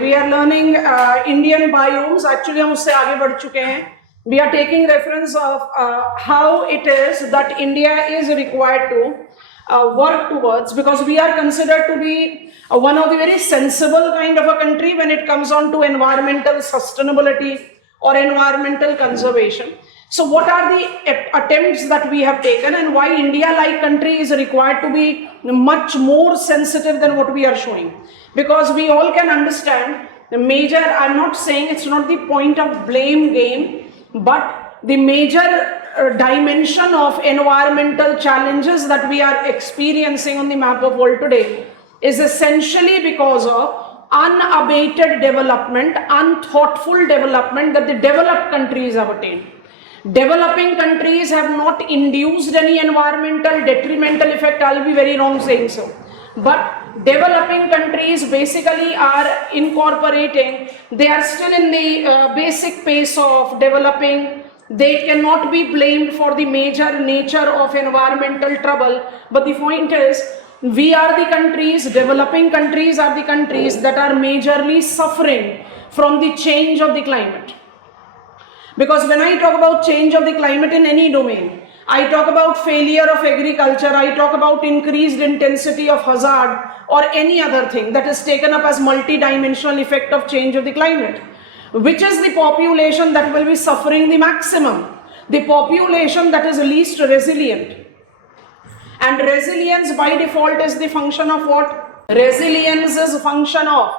we are learning Indian biomes. Actually हम उससे आगे बढ़ चुके हैं. We are taking reference of how it is that India is required to work towards, because we are considered to be one of the very sensible kind of a country when it comes on to environmental sustainability or environmental conservation. So what are the attempts that we have taken, and why India like country is required to be much more sensitive than what we are showing? Because we all can understand the major, I'm not saying it's not the point of blame game, but the major dimension of environmental challenges that we are experiencing on the map of world today is essentially because of unabated development, unthoughtful development that the developed countries have attained. Developing countries have not induced any environmental detrimental effect. I'll be very wrong saying so. But developing countries basically are incorporating, they are still in the basic pace of developing. They cannot be blamed for the major nature of environmental trouble. But the point is, we are the countries, developing countries are the countries that are majorly suffering from the change of the climate. Because when I talk about change of the climate in any domain, I talk about failure of agriculture, I talk about increased intensity of hazard or any other thing that is taken up as multi-dimensional effect of change of the climate. Which is the population that will be suffering the maximum? The population that is least resilient. And resilience by default is the function of what? Resilience is a function of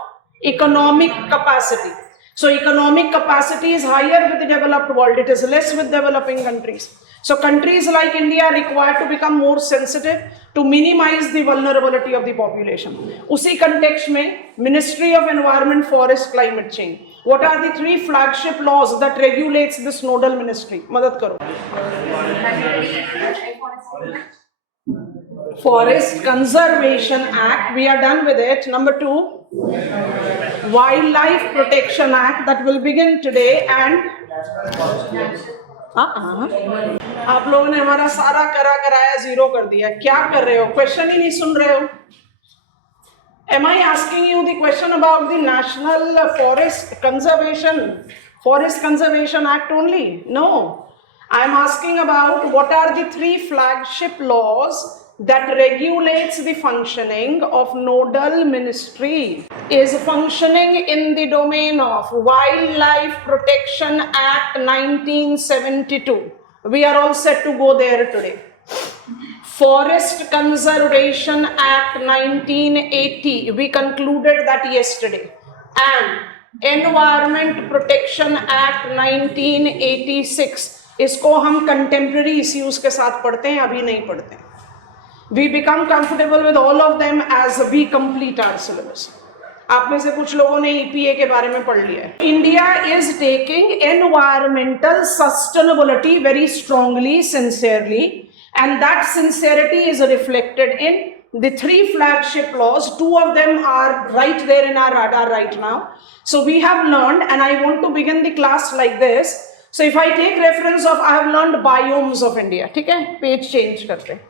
economic capacity. So economic capacity is higher with the developed world, it is less with developing countries. So countries like India are required to become more sensitive to minimize the vulnerability of the population. उसी context में Ministry of Environment, Forest, Climate Change. What are the 3 flagship laws that regulates this nodal ministry? मदद करो. Forest Conservation Act, we are done with it. Number 2, Wildlife Protection Act, that will begin today. And आप लोगों ने हमारा सारा कराया zero कर दिया. क्या कर रहे हो? क्वेश्चन ही नहीं सुन रहे हो. Am I asking you the question about the National Forest Conservation Act only? No. I am asking about what are the 3 flagship laws that regulates the functioning of nodal ministry. Is functioning in the domain of Wildlife Protection Act 1972. We are all set to go there today. Forest Conservation Act 1980, we concluded that yesterday. And Environment Protection Act 1986, इसको हम contemporary issues के साथ पढ़ते हैं, अभी नहीं पढ़ते हैं. We become comfortable with all of them as we complete our syllabus. आप में से कुछ लोगों ने EPA के बारे में पढ़ लिया है. India is taking environmental sustainability very strongly, sincerely, and that sincerity is reflected in the 3 flagship laws. 2 of them are right there in our radar right now. So we have learned, and I want to begin the class like this. So if I take reference of, I have learned biomes of India. ठीक है? Page change करते हैं.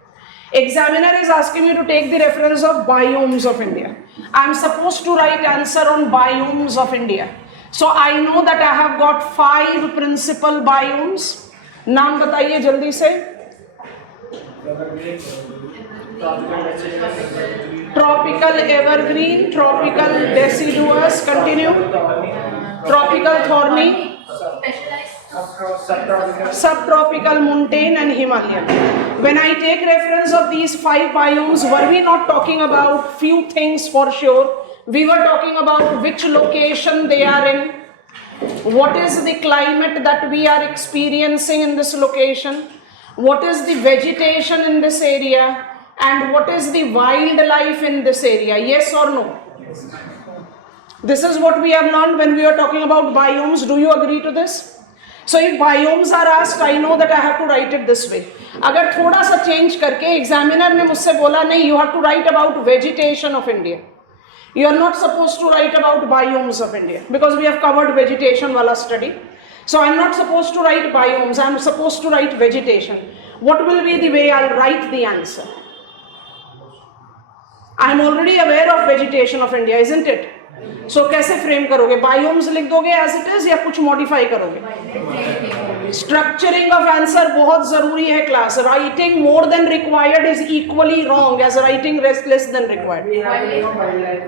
Examiner is asking me to take the reference of biomes of India. I am supposed to write answer on biomes of India. So I know that I have got 5 principal biomes. नाम बताइए जल्दी से. Tropical evergreen, tropical deciduous, continue. Tropical thorny, subtropical montane and Himalayan. When I take reference of these 5 biomes, were we not talking about few things for sure? We were talking about which location they are in, what is the climate that we are experiencing in this location, what is the vegetation in this area, and what is the wildlife in this area. Yes or no? This is what we have learned when we are talking about biomes. Do you agree to this? So if biomes are asked, I know that I have to write it this way. अगर थोड़ा सा change करके examiner ने मुझसे बोला नहीं, you have to write about vegetation of India. You are not supposed to write about biomes of India because we have covered vegetation wala study. So I am not supposed to write biomes, I am supposed to write vegetation. What will be the way I'll write the answer? I am already aware of vegetation of India, isn't it? सो कैसे frame करोगे? Biomes लिख दोगे as it is या कुछ modify करोगे? Structuring of answer बहुत जरूरी है class. Writing more than required is equally wrong as writing less than required.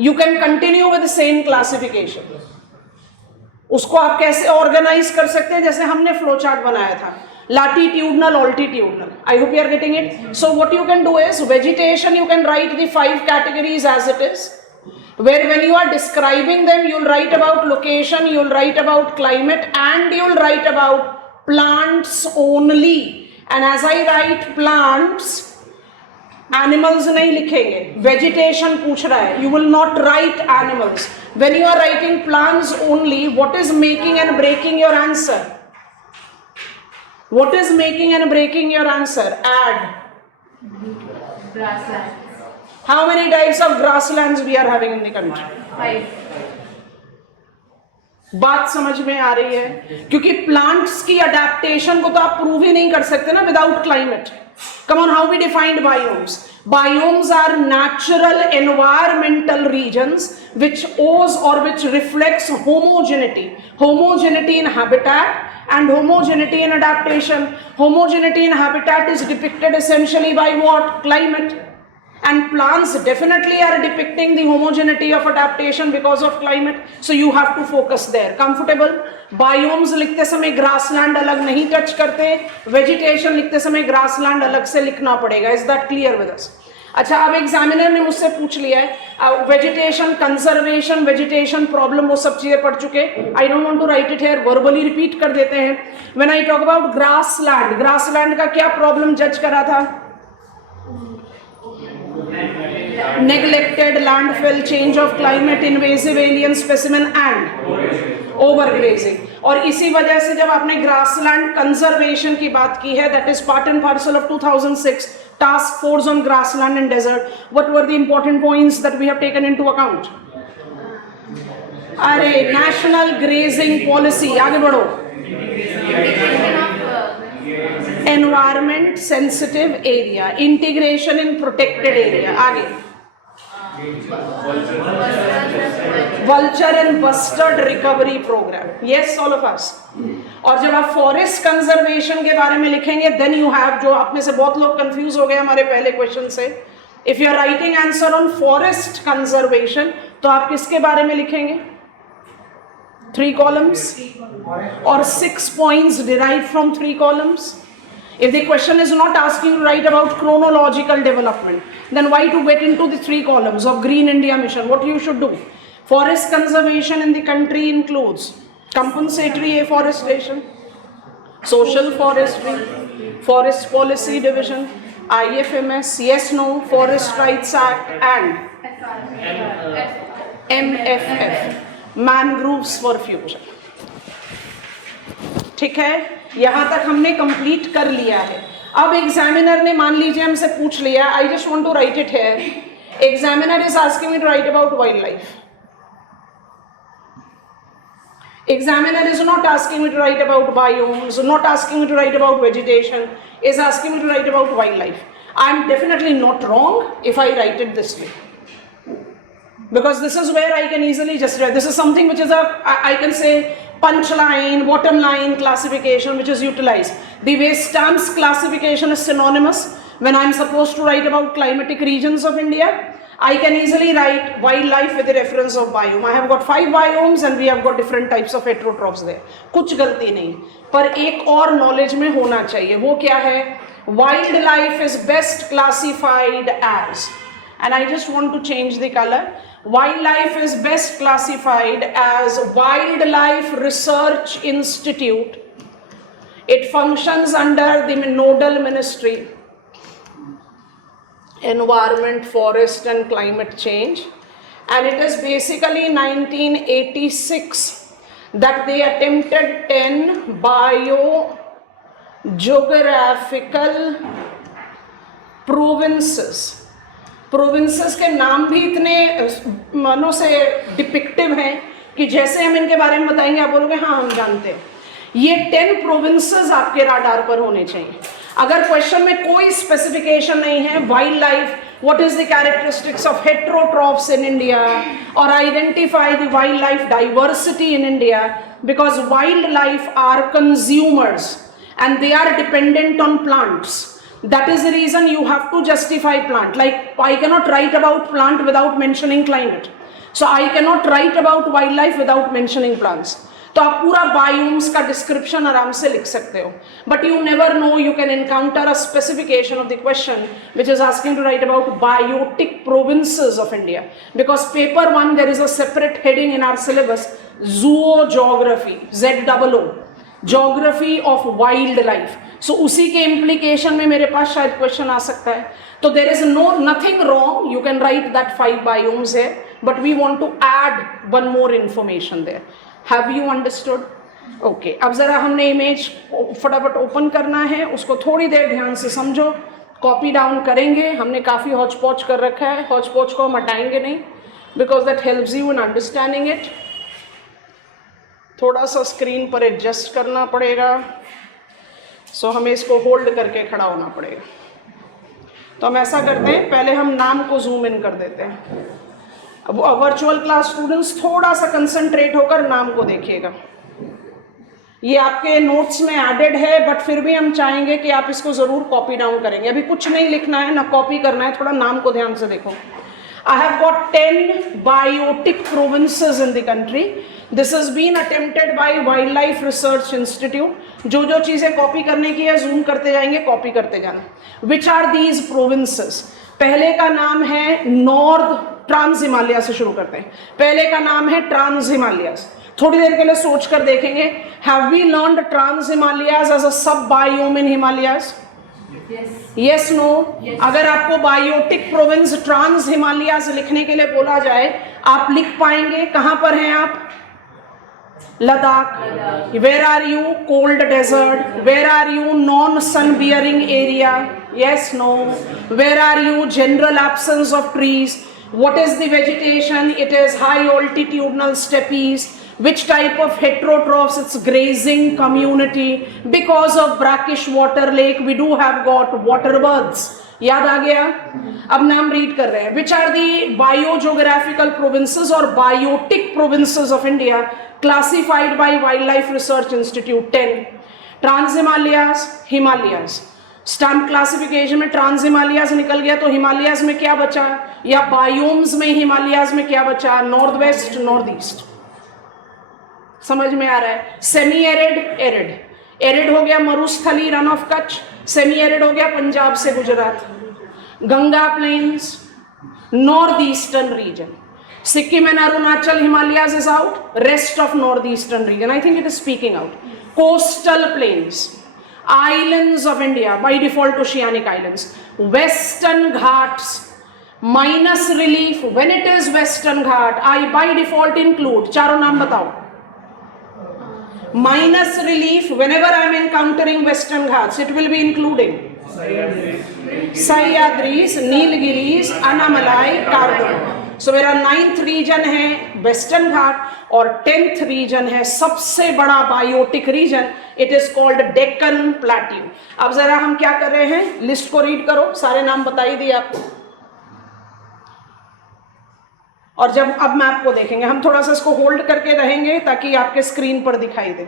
You can continue with same classification. उसको आप कैसे ऑर्गेनाइज कर सकते हैं? जैसे हमने फ्लो चार्ट बनाया था, latitudinal, altitudinal. I hope you are getting it. So what you can do is vegetation, you can write the 5 categories as it is, where when you are describing them, you'll write about location, you'll write about climate, and you'll write about plants only. And as I write plants, animals नहीं लिखेंगे, vegetation पूछ रहा है, you will not write animals. When you are writing plants only, what is making and breaking your answer? What is making and breaking your answer? Add. Grassland. How many types of grasslands we are having in the country? 5. बात समझ में आ रही है? क्योंकि plants की adaptation को तो आप प्रूव ही नहीं कर सकते ना without climate. Come on, how we defined biomes? Biomes are natural environmental regions which owes or which reflects homogeneity. Homogeneity in habitat and homogeneity in adaptation. Homogeneity in habitat is depicted essentially by what? Climate. And plants definitely are depicting the homogeneity of adaptation because of climate. So you have to focus there. Comfortable? Biomes लिखते समय grassland अलग नहीं touch करते. Vegetation लिखते समय grassland अलग से लिखना पड़ेगा. Is that clear with us? अच्छा, अब एग्जामिनर ने मुझसे पूछ लिया है वेजिटेशन, कंजर्वेशन, वेजिटेशन प्रॉब्लम, वो सब चीजें पढ़ चुके. I don't want to write it here, verbally repeat कर देते हैं. When I talk about grassland, grassland का क्या प्रॉब्लम जज करा था? neglected, landfill, change of climate, invasive alien specimen and overgrazing. और इसी वजह से जब आपने ग्रासलैंड कंजर्वेशन की बात की है, that is part and parcel of 2006 task force on grassland and desert, what were the important points that we have taken into account? अरे national grazing policy, आगे बढ़ो. Environment sensitive area, integration in protected area, आगे. Vulture and bustard recovery program. Yes, all of us. और जब आप forest conservation के बारे में लिखेंगे, then you have, जो आप में से बहुत लोग कंफ्यूज हो गए हमारे पहले क्वेश्चन से, if you are writing answer on forest conservation, तो आप किसके बारे में लिखेंगे? 3 columns or 6 points derived from 3 columns. If the question is not asking to write about chronological development, then why to get into the 3 columns of Green India Mission? What you should do? Forest conservation in the country includes compensatory afforestation, social forestry, forest policy division, IFMS, yes, no, Forest Rights Act, and MFF, Mangroves for Future. ठीक है, यहां तक हमने complete कर लिया है. अब examiner ने मान लीजिए हमसे पूछ लिया, I just want to write it here, examiner is asking me to write about wildlife. Examiner is not asking me to write about biomes, not asking me to write about vegetation, is asking me to write about wildlife. I am definitely not wrong if I write it this way, because this is where I can easily justify. This is something which is I can say punchline, bottom line classification which is utilized. The way stamps classification is synonymous. When I am supposed to write about climatic regions of India, I can easily write wildlife with the reference of biome. I have got 5 biomes and we have got different types of heterotrophs there. कुछ गलती नहीं, पर एक और knowledge में होना चाहिए. वो क्या है? Wildlife is best classified as, and I just want to change the color. Wildlife is best classified as Wildlife Research Institute. It functions under the nodal ministry, Environment, Forest and Climate Change, and it is basically 1986 that they attempted 10 biogeographical provinces. Provinces के नाम भी इतने मानो से depictive हैं कि जैसे हम इनके बारे में बताएंगे आप बोलोगे हाँ हम जानते हैं. ये 10 प्रोविंसेस आपके राडार पर होने चाहिए. अगर क्वेश्चन में कोई स्पेसिफिकेशन नहीं है, wild life, what is the characteristics of heterotrophs in India, or identify the wildlife diversity in India, because wildlife are consumers and they are dependent on plants. That is the reason you have to justify plant. Like I cannot write about plant without mentioning climate, so I cannot write about wildlife without mentioning plants. तो आप पूरा biomes का description आराम से लिख सकते हो, but you never know, you can encounter a specification of the question which is asking to write about biotic provinces of India, because paper 1 there is a separate heading in our syllabus, zoo geography, ZOO, geography of wild life. So उसी के implication में मेरे पास शायद question आ सकता है. तो there is nothing wrong, you can write that 5 biomes है, but we want to add 1 more information there. Have you understood? Okay, अब जरा हमने इमेज फटाफट ओपन करना है, उसको थोड़ी देर ध्यान से समझो, कॉपी डाउन करेंगे. हमने काफ़ी हौच पौच कर रखा है, हौच पौच को हम हटाएंगे नहीं, because that helps you in understanding it. थोड़ा सा स्क्रीन पर एडजस्ट करना पड़ेगा, सो हमें इसको होल्ड करके खड़ा होना पड़ेगा. तो हम ऐसा करते हैं, पहले हम नाम को जूम इन कर देते हैं. अब वर्चुअल क्लास स्टूडेंट्स थोड़ा सा कंसंट्रेट होकर नाम को देखिएगा. ये आपके नोट्स में एडेड है, बट फिर भी हम चाहेंगे कि आप इसको ज़रूर कॉपी डाउन करेंगे. अभी कुछ नहीं लिखना है ना कॉपी करना है, थोड़ा नाम को ध्यान से देखो. I have got 10 biotic provinces in the country. This has been attempted by Wildlife Research Institute. जो चीज़ें कॉपी करने की है जूम करते जाएंगे, कॉपी करते जाना. Which are these provinces? पहले का नाम है नॉर्थ, ट्रांस हिमालय से शुरू करते हैं. पहले का नाम है ट्रांस हिमालयस. थोड़ी देर के लिए सोच कर देखेंगे, have we learned trans Himalayas as a sub biome in Himalayas? Yes, no? अगर आपको बायोटिक प्रोविंस ट्रांस हिमालयस लिखने के लिए बोला जाए, आप लिख पाएंगे? कहां पर हैं आप? Ladakh. Where are you? Cold desert. Where are you? Non sun bearing area. Yes, no? Where are you? General absence of trees. What is the vegetation? It is high altitudinal steppes. Which type of heterotrophs? It's grazing community. Because of brackish water lake, we do have got water birds. याद आ गया? अब नाम read कर रहे हैं. Which are the biogeographical provinces or biotic provinces of India classified by Wildlife Research Institute? 10. Trans-Himalayas, Himalayas. Stamp classification में trans Himalayas निकल गया, तो हिमालयाज में क्या बचा, या बायोम्स में हिमालयाज में क्या बचा? North west, north east. समझ में आ रहा है? Semi arid, arid. एरिड हो गया Marusthali, Rann of Kutch. Semi arid हो गया पंजाब से Gujarat. Ganga plains, north eastern region. Sikkim and Arunachal Himalayas is out. Rest of north eastern region, I think it is speaking out. Coastal plains, islands of India, by default oceanic islands. Western Ghats, minus relief. When it is Western Ghat, I by default include, चारों नाम बताओ. Minus relief, whenever I am encountering Western Ghats, it will be including Sahyadris, Nilgiris, Annamalai, Karakoram. So मेरा 9th reason है western घाट, और 10th reason है सबसे बड़ा biotic region, it is called Deccan plateau. अब जरा हम क्या कर रहे हैं, लिस्ट को रीड करो. सारे नाम बताई दिए आपको, और जब अब मैप को देखेंगे, हम थोड़ा सा इसको होल्ड करके रहेंगे ताकि आपके स्क्रीन पर दिखाई दे.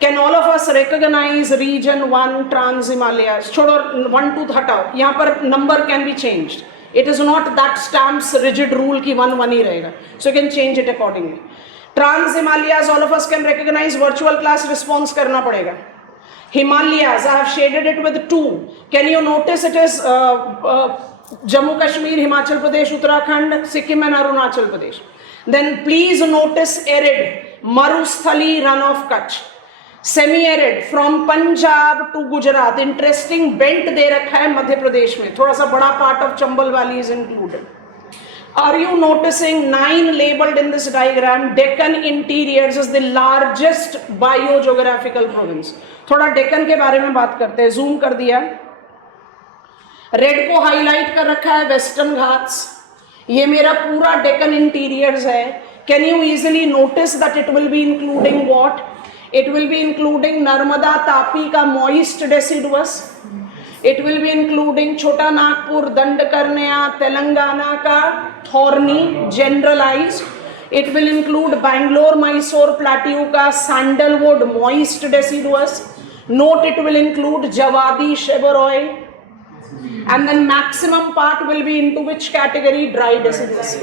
Can all of us recognise region 1 trans Himalaya? छोड़ो, 1 2 हटाओ, यहाँ पर number can be changed. It is not that stamps rigid rule की 1 1 ही रहेगा, so you can change it accordingly. Trans Himalayas, all of us can recognize. Virtual class response करना पड़ेगा. Himalayas, I have shaded it with 2. Can you notice it is Jammu Kashmir, Himachal Pradesh, Uttarakhand, Sikkim and Arunachal Pradesh. Then please notice arid, Marusthali, run of Kutch. Semi-arid from Punjab to Gujarat. Interesting belt दे रखा है मध्य प्रदेश में, थोड़ा सा बड़ा part of Chambal Valley is included. Are you noticing 9 labeled in this diagram? Deccan interiors is the largest biogeographical province. थोड़ा डेक्कन के बारे में बात करते हैं. जूम कर दिया, रेड को हाईलाइट कर रखा है वेस्टर्न घाट्स. ये मेरा पूरा डेक्कन इंटीरियर्स है. Can you easily notice that it will be including what? It will be including Narmada Tapi का moist deciduous. It will be including Chota Nagpur, Dandakarnya, Telangana का thorny generalized. It will include Bangalore Mysore Plateau का sandalwood moist deciduous. Note it will include Javadi Shevaroy. And then maximum part will be into which category? Dry deciduous.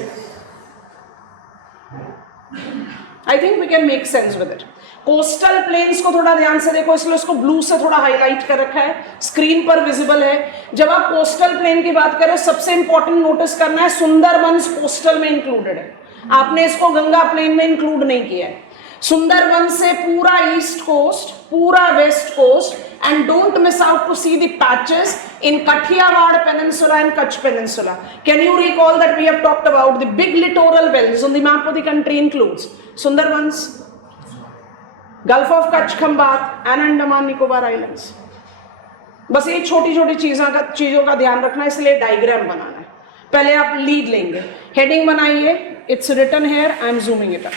I think we can make sense with it. Coastal planes को थोड़ा ध्यान से देखो, इसलिए उसको blue से थोड़ा highlight कर रखा है, स्क्रीन पर विजिबल है. जब आप कोस्टल प्लेन की बात करें, सबसे इंपॉर्टेंट नोटिस करना है सुंदरबंस कोस्टल में इंक्लूडेड है. आपने इसको गंगा प्लेन में इंक्लूड नहीं किया है. सुंदरबन से पूरा ईस्ट कोस्ट, पूरा west coast, and don't miss out to see the patches in Kathiawar Peninsula and Kutch Peninsula. Can you recall that we have talked about the big littoral belts on the map of the country includes Sundarbans, Gulf of Kutch, Khambat and Andaman Nicobar Islands. बस ये छोटी छोटी चीजों का ध्यान रखना है, इसलिए डायग्राम बनाना है. पहले आप लीड लेंगे, हेडिंग बनाइए. It's written here, I am zooming it up.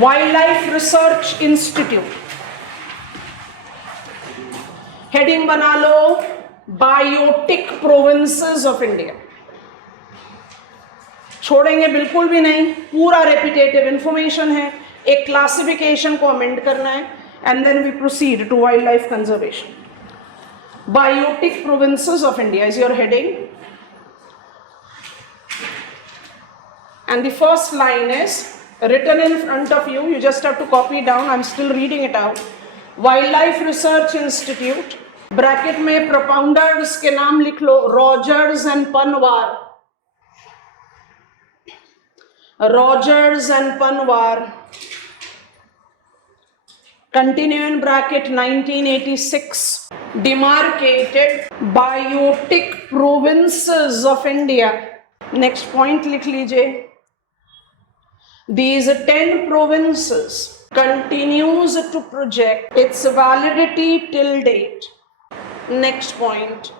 Wildlife Research Institute. Heading बना लो बायोटिक प्रोविंसेस ऑफ इंडिया. छोड़ेंगे बिल्कुल भी नहीं, पूरा रेपिटेटिव इंफॉर्मेशन है. एक क्लासिफिकेशन को अमेंड करना है and then we proceed to wildlife conservation. Biotic provinces of India is your heading and the first line is written in front of you. You just have to copy down. I'm still reading it out. Wildlife Research Institute. Bracket में propounders के नाम लिख लो, Rogers and Panwar. Rogers and Panwar. Continue in bracket 1986. Demarcated biotic provinces of India. Next point लिख लीजिए. These 10 provinces continues to project its validity till date. Next point.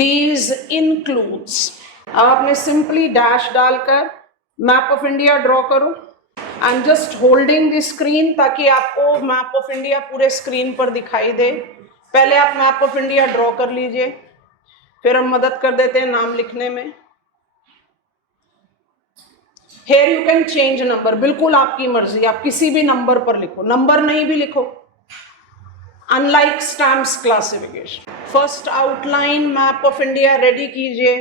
These includes. अब आपने simply dash डालकर मैप ऑफ इंडिया ड्रॉ करो. I am just holding the screen ताकि आपको map of India पूरे screen पर दिखाई दे. पहले आप मैप ऑफ इंडिया ड्रॉ कर लीजिए, फिर हम मदद कर देते हैं नाम लिखने में. Here you can change number, बिल्कुल आपकी मर्जी, आप किसी भी नंबर पर लिखो, नंबर नहीं भी लिखो. Unlike stamps classification. First outline map of India ready कीजिए.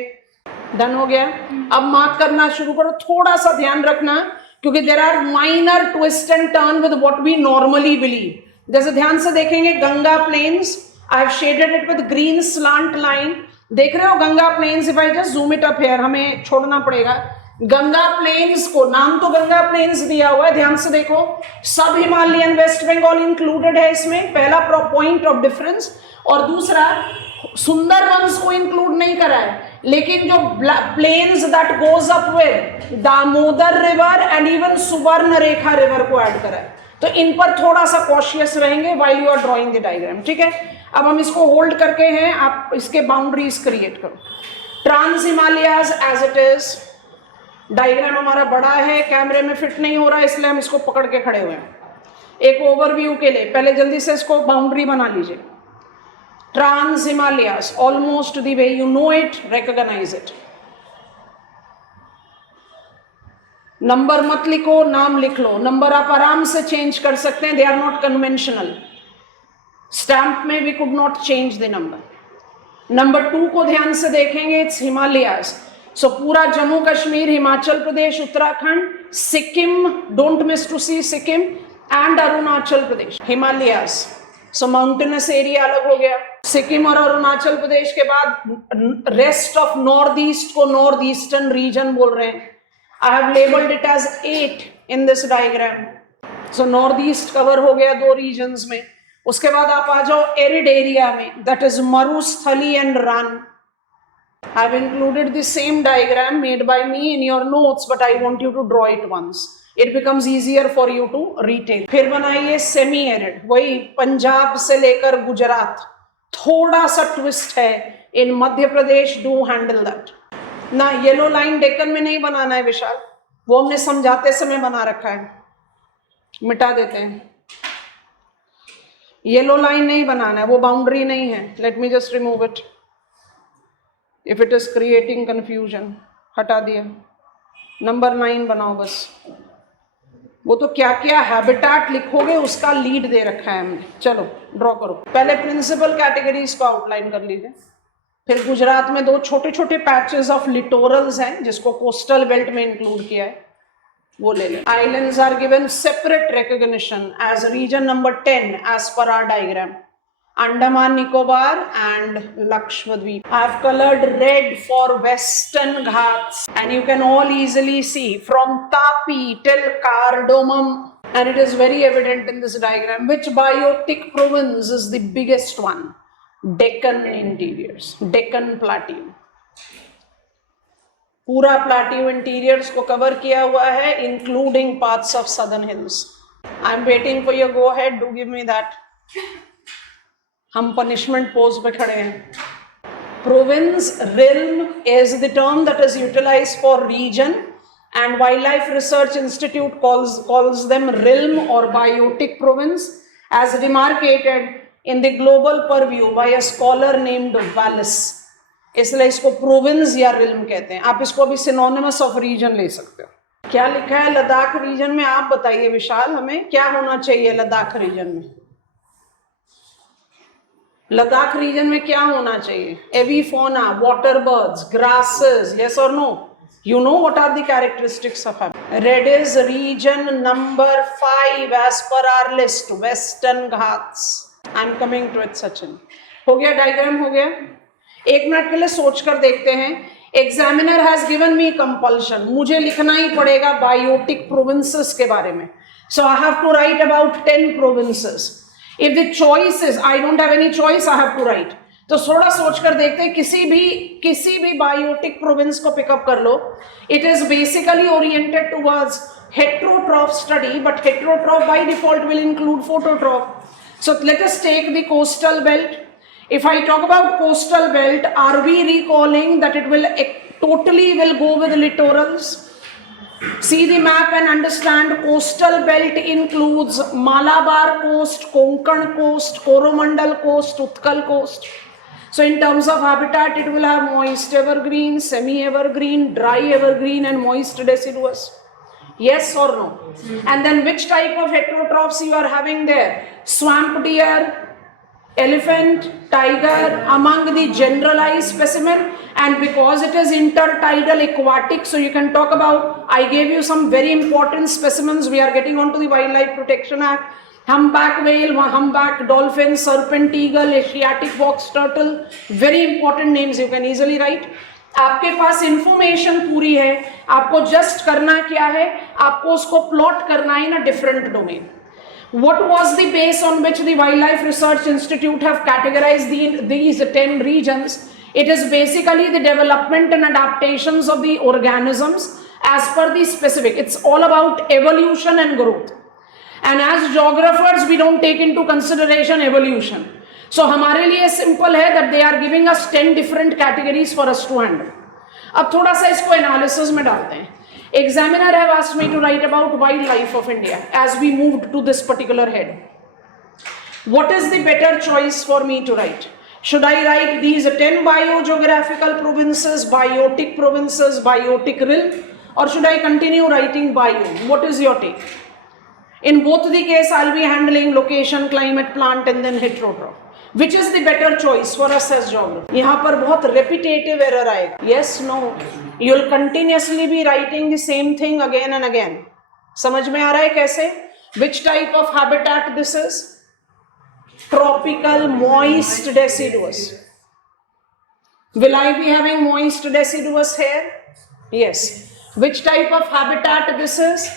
डन हो गया. अब मार्क करना शुरू करो. थोड़ा सा ध्यान रखना क्योंकि there are minor twist and turn with what we normally believe. जैसे ध्यान से देखेंगे Ganga plains, I have shaded it with green slant line. देख रहे हो Ganga plains. If I just zoom it up here, हमें छोड़ना पड़ेगा. गंगा प्लेन्स को नाम तो गंगा प्लेन्स दिया हुआ है, ध्यान से देखो. सब हिमालयन वेस्ट बंगाल इंक्लूडेड है इसमें, पहला पॉइंट ऑफ डिफरेंस. और दूसरा सुंदरबंस को इंक्लूड नहीं करा है, लेकिन जो plains that goes up with Damodar river and even Suvarnarekha river को ऐड करा है. तो इन पर थोड़ा सा कॉशियस रहेंगे while you are drawing the diagram. ठीक है. अब हम इसको होल्ड करके हैं, आप इसके बाउंड्रीज क्रिएट करो. Trans Himalayas as it is. Diagram हमारा बड़ा है, कैमरे में फिट नहीं हो रहा है, इसलिए हम इसको पकड़ के खड़े हुए हैं. एक ओवरव्यू के लिए पहले जल्दी से इसको बाउंड्री बना लीजिए. Trans Himalayas almost the way you know it, recognise it. Number मत लिखो, नाम लिख लो. नंबर आप आराम से चेंज कर सकते हैं, they are not conventional. Stamp में we could not change the number. Number 2 को ध्यान से देखेंगे, इट्स हिमालयाज. सो पूरा Jammu Kashmir, Himachal Pradesh, Uttarakhand, Sikkim, don't miss to see Sikkim and Arunachal Pradesh, Himalayas. So mountainous area अलग हो गया. सिक्किम और अरुणाचल प्रदेश के बाद रेस्ट ऑफ नॉर्थ ईस्ट को नॉर्थ ईस्टर्न रीजन बोल रहे हैं. I have labelled it as 8 in this diagram. So north east cover हो गया 2 रीजन्स में. उसके बाद आप आ जाओ एरिड एरिया में, that is Marusthali and Rann. I have included the same diagram made by me in your notes, but I want you to draw it once. It becomes easier for you to retain. फिर बनाइए semi arid, वही पंजाब से लेकर गुजरात. थोड़ा सा twist है इन Madhya Pradesh, do handle that. ना yellow line Deccan में नहीं बनाना है विशाल, वो हमने समझाते समय बना रखा है. मिटा देते हैं, येलो लाइन नहीं बनाना है, वो बाउंड्री नहीं है. Let me just remove it if it is creating confusion. हटा दिया. नंबर 9 बनाओ बस. वो तो क्या क्या हैबिटेट लिखोगे उसका लीड दे रखा है हमने. चलो ड्रॉ करो. पहले प्रिंसिपल कैटेगरीज को आउटलाइन कर लीजिए. फिर गुजरात में 2 छोटे छोटे पैचेस ऑफ लिटोरल्स हैं जिसको कोस्टल बेल्ट में इंक्लूड किया है, वो ले लें. Islands are given separate recognition as region number 10 as per our diagram. Andaman Nicobar and Lakshadweep. I have colored red for Western Ghats, and you can all easily see from Tapi till Cardamom, and it is very evident in this diagram which biotic province is the biggest one. Deccan interiors, Deccan Plateau. पूरा plateau interiors को cover किया हुआ है, including parts of southern hills. I am waiting for your go ahead. Do give me that. हम punishment pose पे खड़े हैं. Province realm is the term that is utilised for region, and wildlife research institute calls them realm or biotic province as demarcated in the global purview by a scholar named Wallace. इसलिए इसको province या realm कहते हैं. आप इसको भी synonymous of reason ले सकते हो. क्या लिखा है लद्दाख रीजन में? आप बताइए विशाल, हमें क्या होना चाहिए लद्दाख रीजन में? लद्दाख रीजन में क्या होना चाहिए? एविफोना, वाटर बर्ड्स, ग्रासेस. यस और no? You know what are the characteristics of habitat. Red is region number 5 as per our list, Western Ghats. I'm coming to it, Sachin. हो गया डायग्राम? हो गया. 1 मिनट के लिए सोच कर देखते हैं. Examiner has given me compulsion, मुझे लिखना ही पड़ेगा बायोटिक प्रोविंसेस के बारे में. So I have to write about 10 provinces. If the choice is, I don't have any choice, I have to write. तो थोड़ा सोचकर देखते हैं. किसी भी बायोटिक प्रोविंस को पिकअप कर लो. It is basically oriented towards heterotroph study, but heterotroph by default will include phototroph. So let us take the coastal belt. If I talk about coastal belt, are we recalling that it will totally go with littorals? See the map and understand. Coastal belt includes Malabar coast, Konkan coast, Coromandel coast, Utkal coast. So in terms of habitat, it will have moist evergreen, semi-evergreen, dry evergreen and moist deciduous. Yes or no? And then which type of heterotrophs you are having there? Swamp deer, elephant, tiger among the generalized specimen, and because it is intertidal aquatic, so you can talk about, I gave you some very important specimens. We are getting on to the Wildlife Protection Act. Humpback whale, humpback dolphin, serpent eagle, Asiatic box turtle, very important names you can easily write. आपके पास information पूरी है, आपको just करना क्या है, आपको उसको plot करना है in a different domain. What was the base on which the Wildlife Research Institute have categorized these 10 regions? It is basically the development and adaptations of the organisms as per the specific. It's all about evolution and growth. And as geographers, we don't take into consideration evolution. So हमारे लिए simple है that they are giving us 10 different categories for us to handle. अब थोड़ा सा इसको analysis में डालते हैं. Examiner have asked me to write about wildlife of India as we moved to this particular head. What is the better choice for me to write? Should I write these 10 biogeographical provinces, biotic provinces, biotic realm, or should I continue writing biome? What is your take? In both the case, I'll be handling location, climate, plant and then heterotroph. Which is the better choice for us as geographer? यहाँ पर बहुत repetitive error आएगा. Yes, no. You'll continuously be writing the same thing again and again. समझ में आ रहा है कैसे? Which type of habitat this is? Tropical moist deciduous. Will I be having moist deciduous here? Yes. Which type of habitat this is?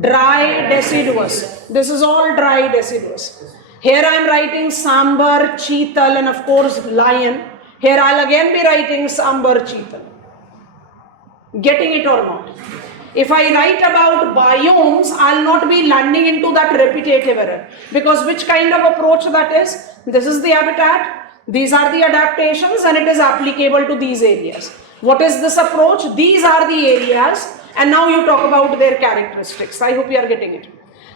Dry deciduous. This is all dry deciduous. Here I am writing sambar, cheetal and of course lion. Here I'll again be writing sambar, cheetal. Getting it or not? If I write about biomes, I'll not be landing into that repetitive error. Because which kind of approach that is? This is the habitat, these are the adaptations and it is applicable to these areas. What is this approach? These are the areas and now you talk about their characteristics. I hope you are getting it.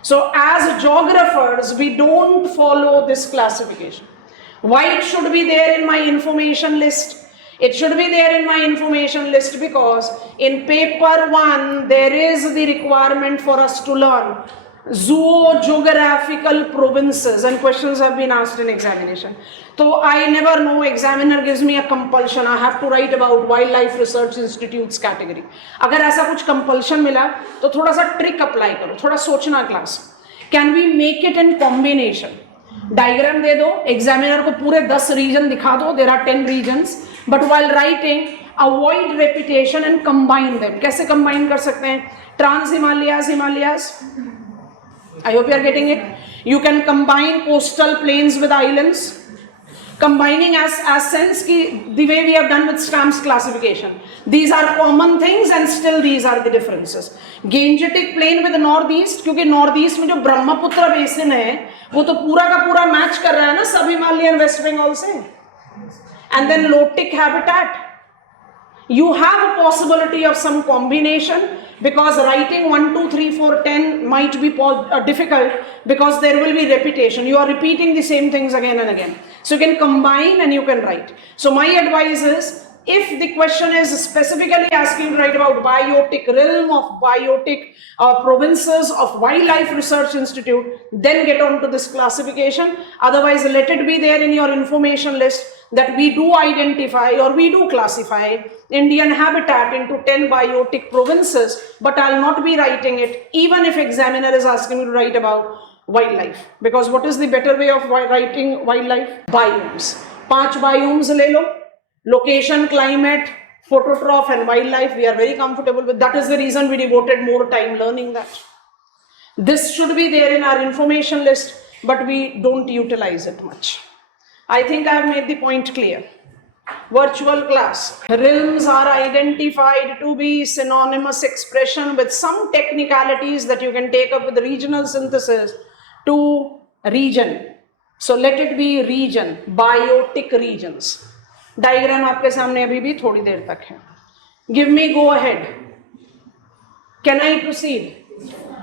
So as geographers, we don't follow this classification. Why it should be there in my information list? It should be there in my information list because in paper 1 there is the requirement for us to learn zoographical provinces, and questions have been asked in examination. So I never know, examiner gives me a compulsion, I have to write about wildlife research institutes category. अगर ऐसा कुछ compulsion मिला तो थोड़ा सा trick apply करो, थोड़ा सोचना class. Can we make it in combination? Diagram दे दो, एग्जामिनर को पूरे 10 रीजन दिखा दो, there are 10 regions, but while writing avoid repetition and combine them. कैसे कंबाइन कर सकते हैं? Trans Himalayas, Himalayas, I hope you are getting it. You can combine coastal plains with islands. Combining as sense ki the way we have done with Stamps classification. These are common things and still these are the differences. Gangetic plain with northeast, क्योंकि northeast में जो Brahmaputra basin है वो तो पूरा का पूरा match कर रहा है ना सब हिमालयन वेस्ट बंगाल से. And then lotic habitat. You have a possibility of some combination because writing 1, 2, 3, 4, 10 might be difficult because there will be repetition. You are repeating the same things again and again. So you can combine and you can write. So my advice is, if the question is specifically asking to write about biotic realm of biotic provinces of Wildlife Research Institute, then get on to this classification. Otherwise, let it be there in your information list that we do identify or we do classify Indian habitat into 10 biotic provinces, but I'll not be writing it even if examiner is asking me to write about wildlife. Because what is the better way of writing wildlife? Biomes. 5 biomes le lo. Location, climate, phototroph and wildlife, we are very comfortable with. That is the reason we devoted more time learning that. This should be there in our information list, but we don't utilize it much. I think I have made the point clear. Virtual class. Realms are identified to be synonymous expression with some technicalities that you can take up with regional synthesis to region. So let it be region, biotic regions. Diagram आपके सामने अभी भी थोड़ी देर तक है. Give me go ahead. Can I proceed?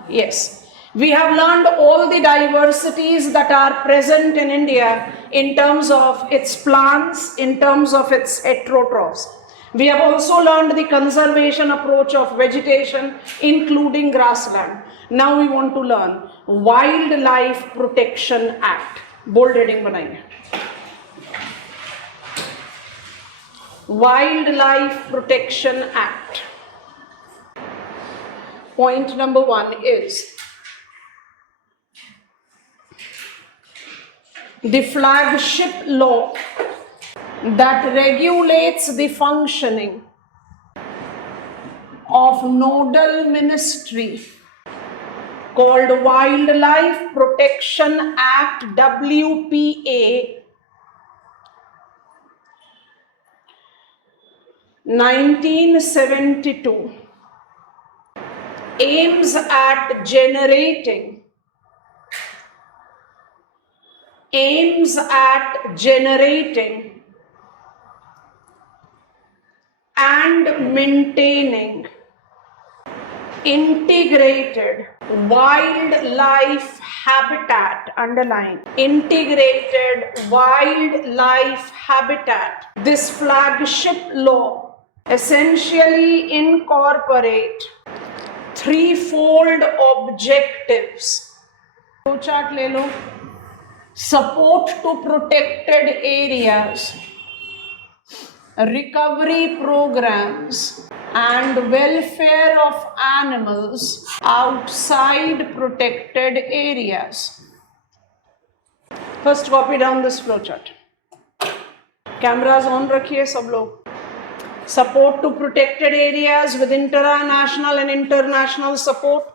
Yes. We have learned all the diversities that are present in India in terms of its plants, in terms of its heterotrophs. We have also learned the conservation approach of vegetation, including grassland. Now we want to learn Wildlife Protection Act. Bold heading बनाइए. Wildlife Protection Act. Point number 1 is the flagship law that regulates the functioning of nodal ministry called Wildlife Protection Act WPA 1972 aims at generating and maintaining integrated wildlife habitat, underline, integrated wildlife habitat. This flagship law essentially incorporate threefold objectives. Flow chart ले लो. Support to protected areas, recovery programs, and welfare of animals outside protected areas. First, copy down this flowchart. Cameras on rakhiye sab log. Support to protected areas with international and international support.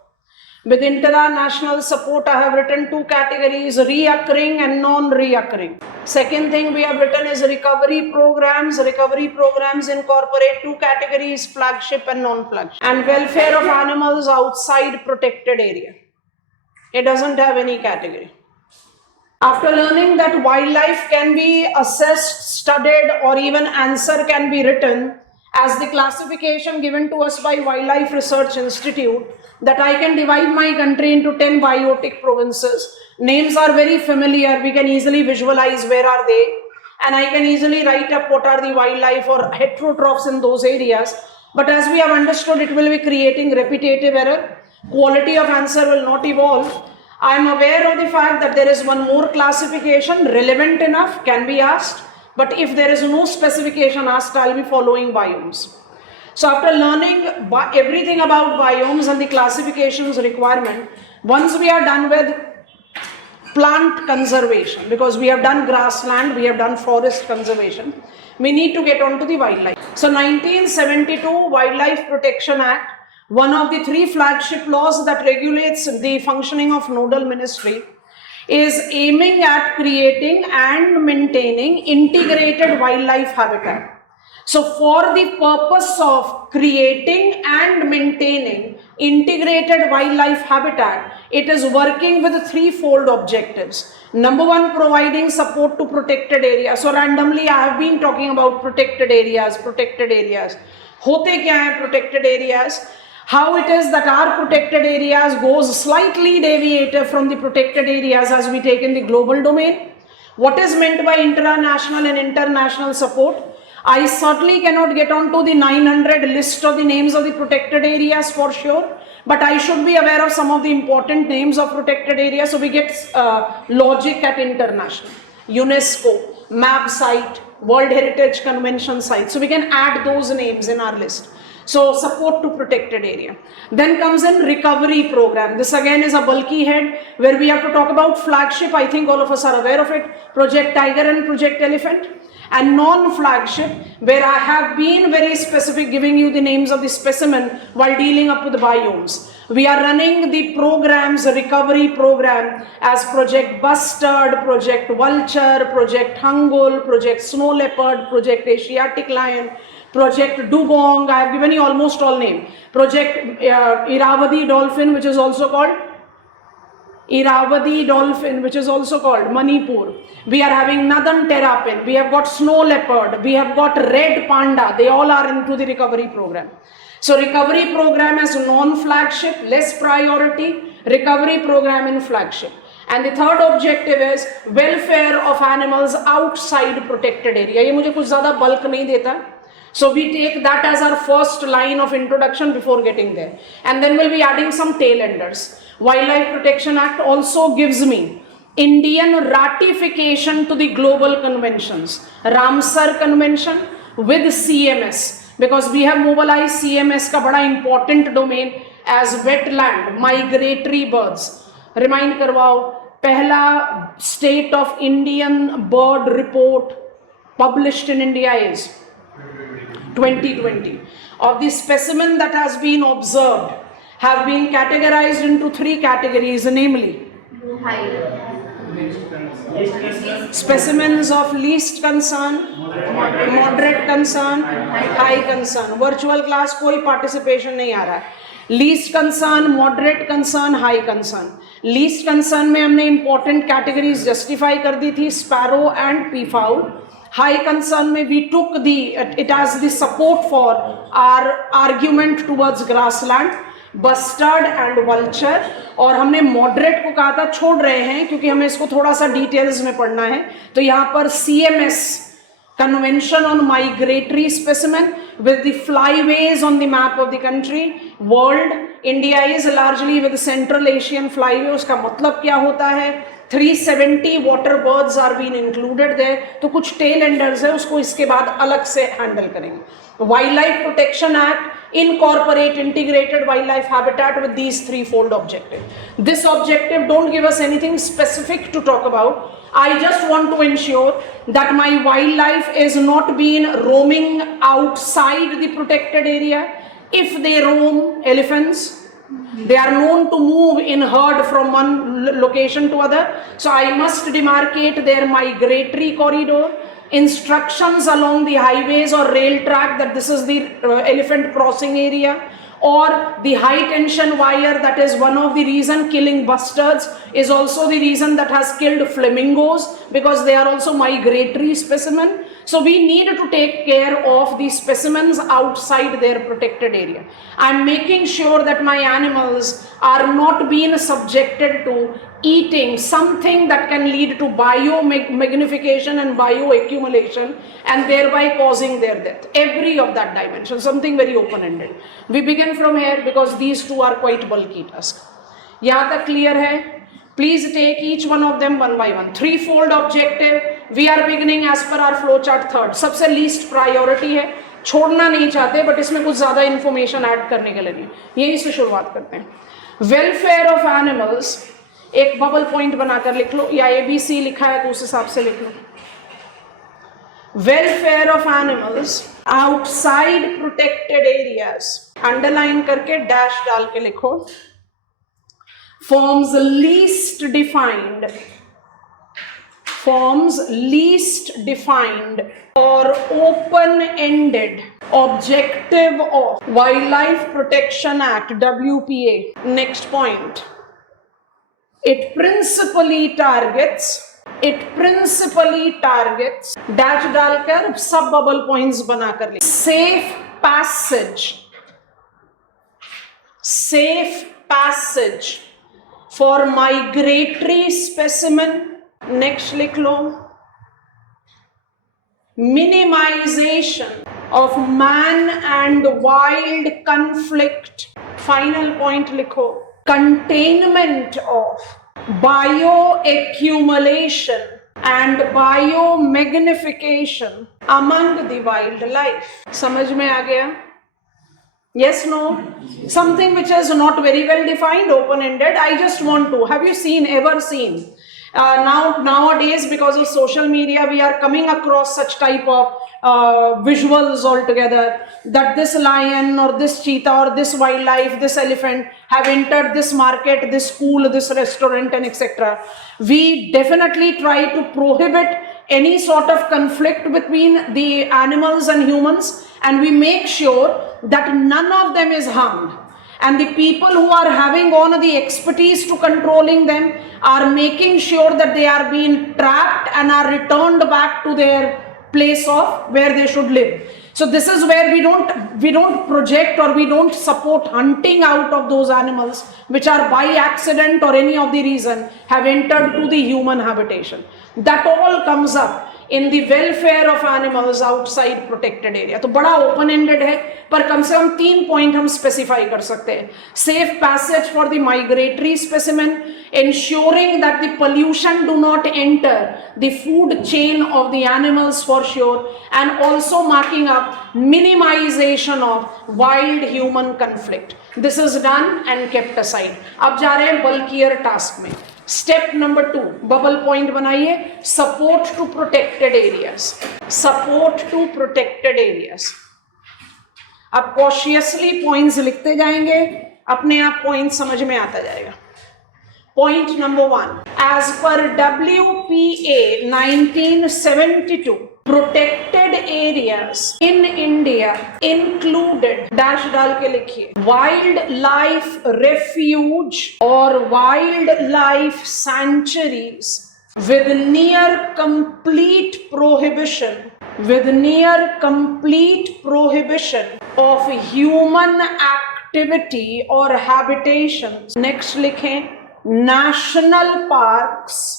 With international support, I have written 2 categories, reoccurring and non-reoccurring. Second thing we have written is recovery programs. Recovery programs incorporate 2 categories, flagship and non-flagship. And welfare of animals outside protected area. It doesn't have any category. After learning that wildlife can be assessed, studied, or even answer can be written, as the classification given to us by Wildlife Research Institute, that I can divide my country into 10 biotic provinces. Names are very familiar, we can easily visualize where are they, and I can easily write up what are the wildlife or heterotrophs in those areas. But as we have understood, it will be creating repetitive error. Quality of answer will not evolve. I am aware of the fact that there is one more classification, relevant enough, can be asked. But if there is no specification asked, I will be following biomes. So after learning everything about biomes and the classifications requirement, once we are done with plant conservation, because we have done grassland, we have done forest conservation, we need to get on to the wildlife. So 1972 Wildlife Protection Act, one of the 3 flagship laws that regulates the functioning of nodal ministry, is aiming at creating and maintaining integrated wildlife habitat. So for the purpose of creating and maintaining integrated wildlife habitat, it is working with 3-fold objectives. Number 1, providing support to protected areas. So randomly I have been talking about protected areas, protected areas. Hote kya hai protected areas? How it is that our protected areas goes slightly deviated from the protected areas as we take in the global domain. What is meant by international and international support? I certainly cannot get on to the 900 list of the names of the protected areas for sure, but I should be aware of some of the important names of protected areas, so we get logic at international. UNESCO, MAP site, World Heritage Convention site, so we can add those names in our list. So support to protected area. Then comes in recovery program. This again is a bulky head where we have to talk about flagship. I think all of us are aware of it. Project Tiger and Project Elephant. And non-flagship, where I have been very specific giving you the names of the specimen while dealing up with the biomes. We are running the programs, recovery program as Project Bustard, Project Vulture, Project Hangul, Project Snow Leopard, Project Asiatic Lion, Project Dugong. I have given you almost all names. Project Irrawaddy Dolphin, which is also called Irrawaddy Dolphin, which is also called Manipur. We are having Northern Terrapin. We have got Snow Leopard. We have got Red Panda. They all are into the recovery program. So recovery program as non-flagship, less priority. Recovery program in flagship. And the third objective is welfare of animals outside protected area. ये मुझे कुछ ज़्यादा bulk नहीं देता. So we take that as our first line of introduction before getting there. And then we'll be adding some tail enders. Wildlife Protection Act also gives me Indian ratification to the global conventions. Ramsar Convention with CMS, because we have mobilized CMS का बड़ा important domain as wetland, migratory birds. Remind करवाओ, पहला State of Indian Bird Report published in India is 2020. Of the specimen that has been observed have been categorized into 3 categories, namely specimens of least concern, moderate concern, high concern. Virtual class कोई participation नहीं आ रहा है. Least concern, moderate concern, high concern. Least concern में हमने important categories justify कर दी थी, sparrow and peafowl. High concern में we took it as the support for our argument towards grassland, bustard and vulture. और हमने moderate को कहा था छोड़ रहे हैं क्योंकि हमें इसको थोड़ा सा details में पढ़ना है. तो यहाँ पर CMS Convention on Migratory Specimen with the flyways on the map of the country. World, India is largely with the Central Asian flyway. उसका मतलब क्या होता है? 370 water birds are being included there. तो कुछ tail enders है, उसको इसके बाद अलग से handle करेंगे. Wildlife Protection Act incorporate integrated wildlife habitat with these 3-fold objective. This objective don't give us anything specific to talk about. I just want to ensure that my wildlife is not being roaming outside the protected area. If they roam, elephants, they are known to move in herd from one location to other. So I must demarcate their migratory corridor. Instructions along the highways or rail track that this is the elephant crossing area, or the high tension wire that is one of the reason killing bustards is also the reason that has killed flamingos because they are also migratory specimen. So we need to take care of the specimens outside their protected area. I'm making sure that my animals are not being subjected to eating something that can lead to biomagnification and bioaccumulation and thereby causing their death. Every of that dimension, something very open-ended. We begin from here because these two are quite bulky tasks. यहाँ तक clear है? Please take each one of them one by one. Threefold objective. We are beginning as per our flow chart third. सबसे least priority है, छोड़ना नहीं चाहते, but इसमें कुछ ज़्यादा information add करने के लिए नहीं. यही से शुरुआत करते हैं. Welfare of animals. एक bubble point बनाकर लिख लो, या ABC लिखा है तो उस हिसाब से लिख लो. Welfare of animals outside protected areas. Underline करके dash डाल के लिखो. Forms least defined or open-ended objective of Wildlife Protection Act WPA. Next point. It principally targets dash डालकर सब bubble points बनाकर लिख. Safe passage for migratory specimen. Next लिख लो. Minimization of man and wild conflict. Final point लिखो. Containment of bioaccumulation and biomagnification among the wildlife. समझ में आ गया? Yes, no? Something which is not very well defined, open-ended. I just want to. Have you ever seen? Nowadays, because of social media, we are coming across such type of visuals altogether, that this lion or this cheetah or this wildlife, this elephant have entered this market, this school, this restaurant, and etc. We definitely try to prohibit any sort of conflict between the animals and humans, and we make sure that none of them is harmed. And the people who are having on the expertise to controlling them are making sure that they are being trapped and are returned back to their place of where they should live. So this is where we don't project or we don't support hunting out of those animals which are by accident or any of the reason have entered to the human habitation. That all comes up in the welfare of animals outside protected area. तो बड़ा open ended है, पर कम से कम 3 point हम specify कर सकते हैं. Safe passage for the migratory specimen, ensuring that the pollution do not enter the food chain of the animals for sure, and also marking up minimization of wild human conflict. This is done and kept aside. अब जा रहे हैं bulkier task में. Step number 2, bubble point बनाइए. Support to protected areas. अब cautiously points लिखते जाएंगे, अपने आप point समझ में आता जाएगा. Point number 1, as per WPA 1972, protected areas in India included dash डाल के लिखिए wildlife refuge or wildlife sanctuaries with near complete prohibition of human activity or habitations. Next लिखें national parks,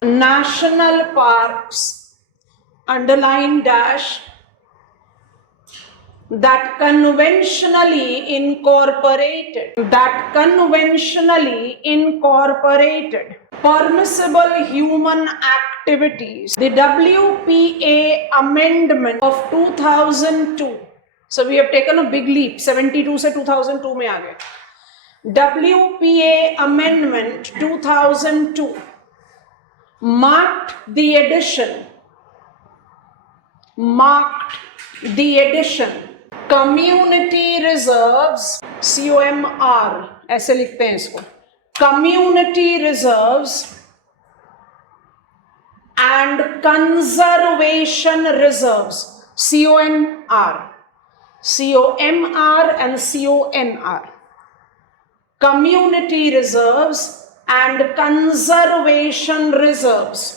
underline dash, that conventionally incorporated permissible human activities. The WPA amendment of 2002. So we have taken a big leap. 72 से 2002 में आ गए. WPA amendment 2002 marked the addition community reserves, COMR ऐसे लिखते हैं इसको, community reserves and conservation reserves, COMR and CONR, community reserves and conservation reserves.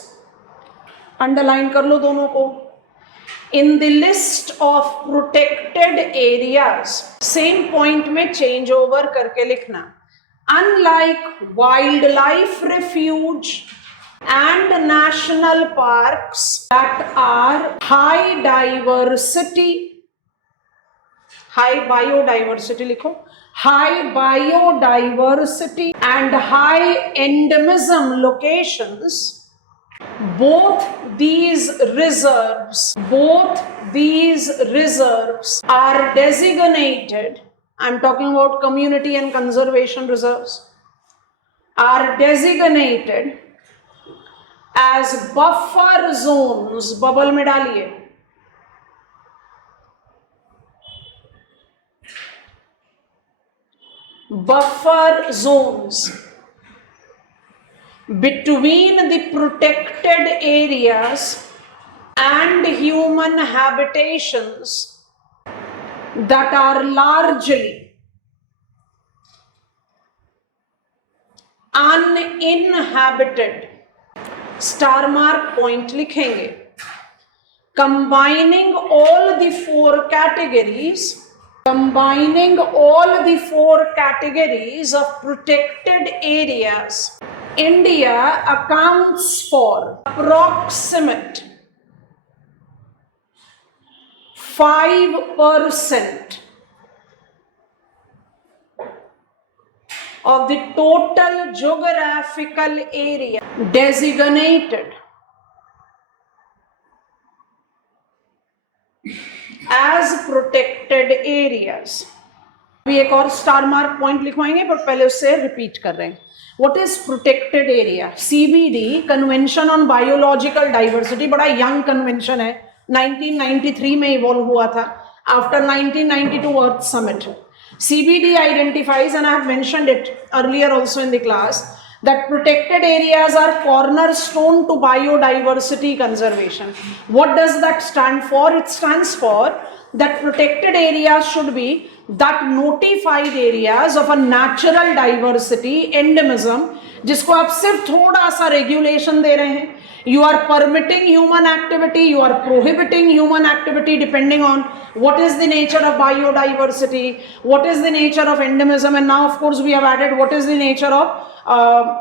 Underline कर लो दोनों को. in the list of protected areas, same point में change over करके लिखना. Unlike wildlife refuge and national parks that are high biodiversity लिखो, high biodiversity and high endemism locations, both these reserves are designated, I'm talking about community and conservation reserves, are designated as buffer zones. Bubble में डालिए, buffer zones between the protected areas and human habitations that are largely uninhabited. Star mark point लिखेंगे. Combining all the four categories of protected areas, India accounts for approximate 5% of the total geographical area designated as protected areas. अभी एक और star mark point लिखवाएंगे पर पहले उससे repeat कर रहे हैं. What is protected area? CBD, Convention on Biological Diversity, बड़ा यंग कन्वेंशन है, 1993 में इवॉल्व हुआ था after 1992 earth summit. CBD identifies, and I have mentioned it earlier also in the class, that protected areas are cornerstone to biodiversity conservation. What does that stand for? It stands for that protected areas should be that notified areas of a natural diversity, endemism, जिसको आप सिर्फ थोड़ा सा regulation दे रहे हैं. You are permitting human activity, you are prohibiting human activity depending on what is the nature of biodiversity, what is the nature of endemism, and now of course we have added what is the nature of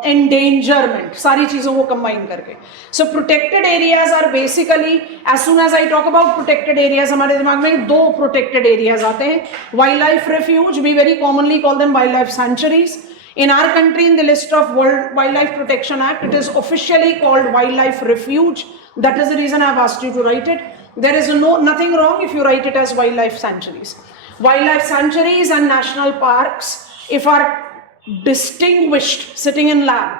endangerment. सारी चीजों को combine करके. So protected areas are basically, as soon as I talk about protected areas, हमारे दिमाग में दो protected areas आते हैं. Wildlife refuge, we very commonly call them wildlife sanctuaries. In our country, in the list of World Wildlife Protection Act, it is officially called wildlife refuge. That is the reason I have asked you to write it. There is nothing wrong if you write it as wildlife sanctuaries. Wildlife sanctuaries and national parks, if are distinguished sitting in lab.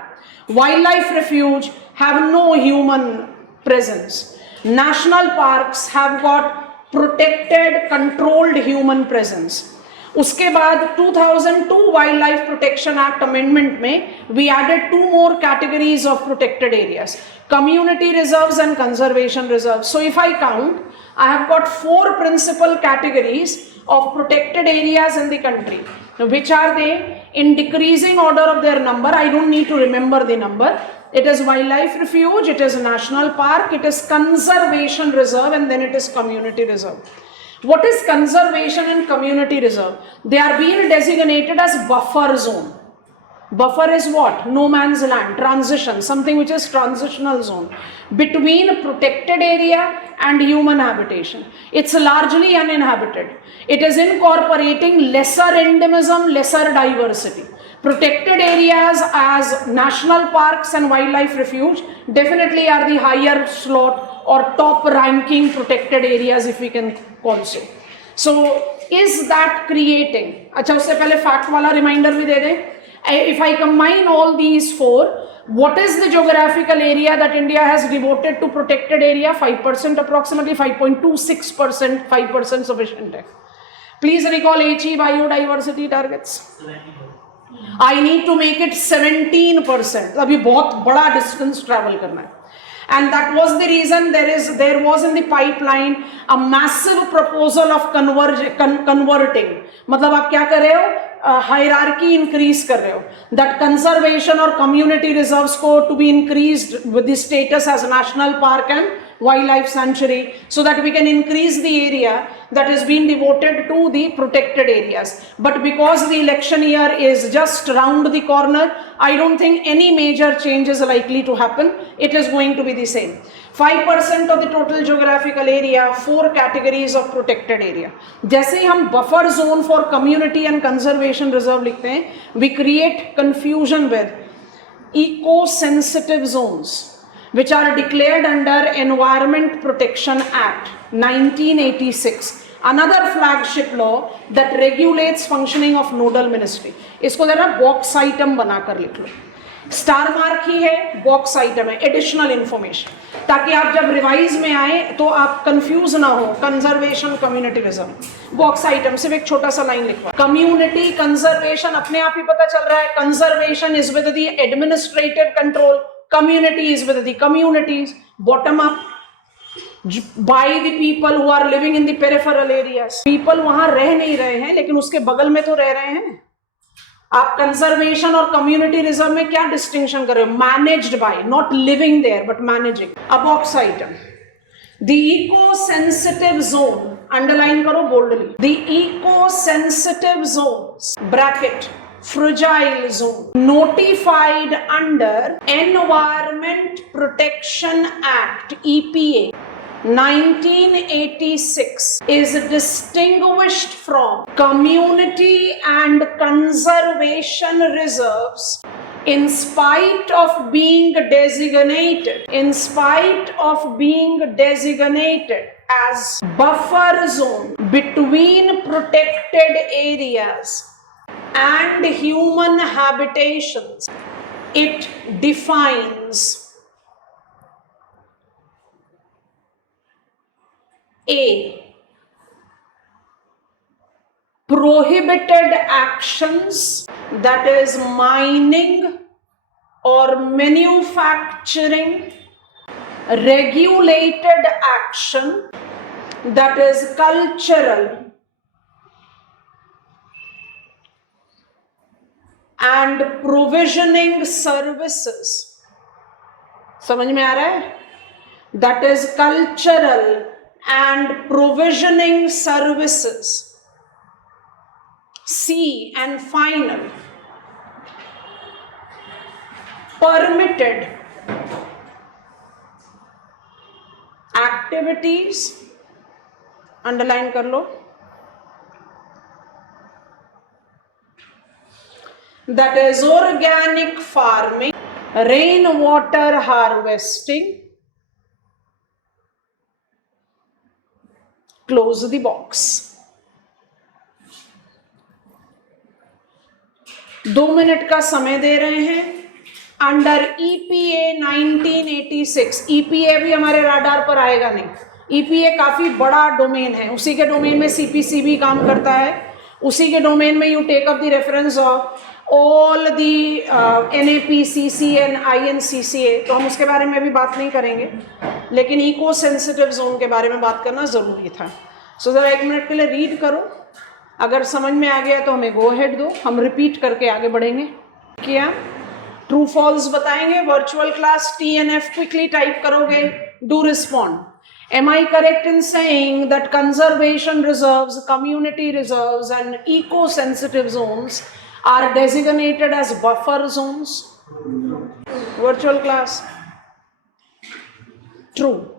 Wildlife refuge have no human presence. National parks have got protected, controlled human presence. उसके बाद 2002 wild life protection act amendment में we added two more categories of protected areas, community reserves and conservation reserves. So if I count, I have got 4 principal categories of protected areas in the country. Now, which are they? In decreasing order of their number, I don't need to remember the number. It is wildlife refuge, it is national park, it is conservation reserve, and then it is community reserve. What is conservation and community reserve? They are being designated as buffer zone. Buffer is what? No man's land, transition, something which is transitional zone between protected area and human habitation. It's largely uninhabited. It is incorporating lesser endemism, lesser diversity. Protected areas as national parks and wildlife refuge definitely are the higher slot or top ranking protected areas, if we can call so. So is that creating? अच्छा, उससे पहले fact वाला reminder भी दे दें. If I combine all these 4, what is the geographical area that India has devoted to protected area? 5%, approximately 5.26%, 5% sufficient है. Please recall HE biodiversity targets. I need to make it 17%. अभी बहुत बड़ा distance travel करना है. And that was the reason there was in the pipeline a massive proposal of converting. मतलब आप क्या कर रहे हो? हायरार्की इंक्रीज कर रहे हो, दैट कंजर्वेशन और कम्युनिटी रिजर्व्स को to be increased with the status as national park and wildlife sanctuary, so that we can increase the area that is being devoted to the protected areas. But because the election year is just round the corner, I don't think any major change is likely to happen. It is going to be the same. 5% of the total geographical area, 4 categories of protected area. जैसे ही हम buffer zone for community and conservation reserve लिखते हैं, we create confusion with eco-sensitive zones, which are declared under Environment Protection Act 1986, another flagship law that regulates functioning of nodal ministry. इसको जरा box item बनाकर लिख लो, star mark ही है, box item है, additional information, ताकि आप जब रिवाइज में आए तो आप कंफ्यूज ना हो. Conservation, community reserve, box item, सिर्फ एक छोटा सा लाइन लिखवा. कम्युनिटी कंजर्वेशन अपने आप ही पता चल रहा है, conservation is with the administrative control, community is with the communities, bottom up, by the people who are living in the peripheral areas. People वहां रह नहीं रहे हैं, लेकिन उसके बगल में तो रह रहे हैं. आप कंजर्वेशन और कम्युनिटी रिजर्व में क्या डिस्टिंक्शन कर रहे हो? Managed by, not living there but managing. A box item, the eco sensitive zone, underline करो boldly, the eco sensitive zones, bracket, fragile zone notified under Environment Protection Act EPA 1986 is distinguished from community and conservation reserves in spite of being designated as buffer zone between protected areas and human habitations. It defines a prohibited actions, that is mining or manufacturing, regulated action, that is cultural and provisioning services. समझ में आ रहा है? That is cultural and provisioning services. C and final, permitted activities, underline कर लो, that is organic farming, rainwater harvesting, close the box. 2 minute का समय दे रहे हैं. अंडर EPA 1986, EPA भी हमारे राडार पर आएगा नहीं. EPA काफी बड़ा डोमेन है, उसी के डोमेन में CPC भी काम करता है, उसी के डोमेन में you take up the reference of all the NAPCC and INCCA, तो हम उसके बारे में भी बात नहीं करेंगे, लेकिन इको सेंसिटिव जोन के बारे में बात करना जरूरी था. सो जरा 1 मिनट के लिए रीड करो, अगर समझ में आ गया तो हमें गो हेड दो, हम रिपीट करके आगे बढ़ेंगे. क्या ट्रू फॉल्स बताएंगे, virtual class TNF quickly type करोगे, do respond. Am I correct in saying that conservation reserves, community reserves and eco-sensitive zones are designated as buffer zones? Virtual class. True.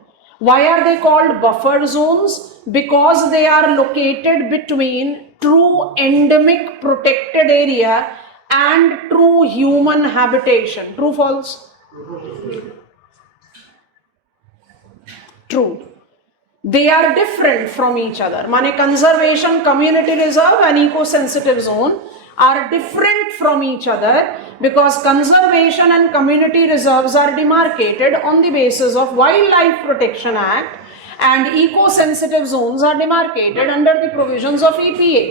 Why are they called buffer zones? Because they are located between true endemic protected area and true human habitation. True, false? True. They are different from each other. माने conservation, community reserve and eco-sensitive zone are different from each other because conservation and community reserves are demarcated on the basis of Wildlife Protection Act and eco-sensitive zones are demarcated under the provisions of EPA.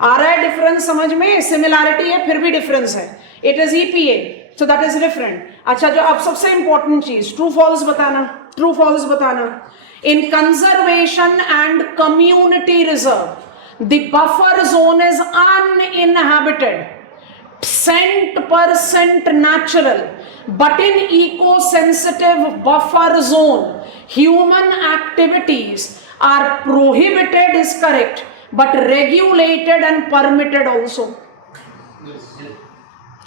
आ रहा है difference समझ में? Similarity है फिर भी difference है. It is EPA, so that is different. अच्छा, जो अब सबसे इंपॉर्टेंट चीज ट्रू फॉल्स बताना. ट्रू फॉल्स बताना. इन conservation and community reserve The buffer zone is uninhabited, 100% natural, but in eco-sensitive buffer zone, human activities are prohibited is correct, but regulated and permitted also.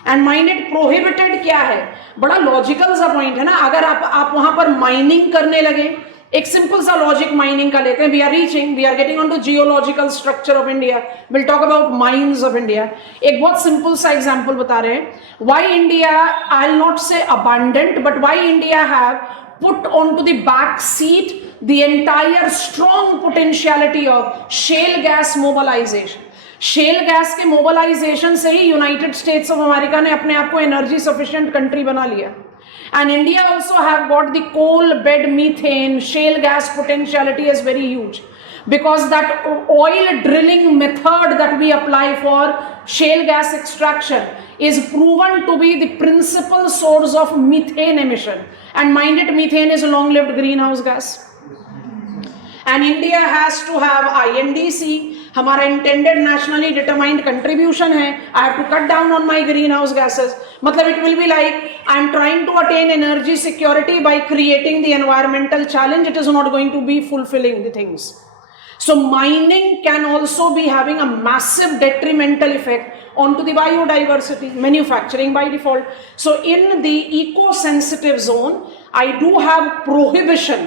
And mind prohibited क्या है, बड़ा logical सा point है ना. अगर आप वहां पर माइनिंग करने लगे, एक सिंपल सा लॉजिक माइनिंग का लेते हैं. We are getting on to geological structure of India, will talk about mines of India. एक बहुत सिंपल सा एग्जांपल बता रहे हैं. Why India, I will not say abundant, but why India have put on to the back seat the entire strong potentiality of shale gas mobilization. Shale gas के mobilization से ही United States of America ने अपने आप को energy sufficient country बना लिया. And India also have got the coal bed methane. Shale gas potentiality is very huge because that oil drilling method that we apply for shale gas extraction is proven to be the principal source of methane emission. And mind it, methane is a long lived greenhouse gas. And India has to have INDC, हमारा intended nationally determined contribution है. I have to cut down on my green house gases. मतलब it will be like I am trying to attain energy security by creating the environmental challenge. It is not going to be fulfilling the things. So mining can also be having a massive detrimental effect onto the biodiversity, manufacturing by default. So in the eco-sensitive zone, I do have prohibition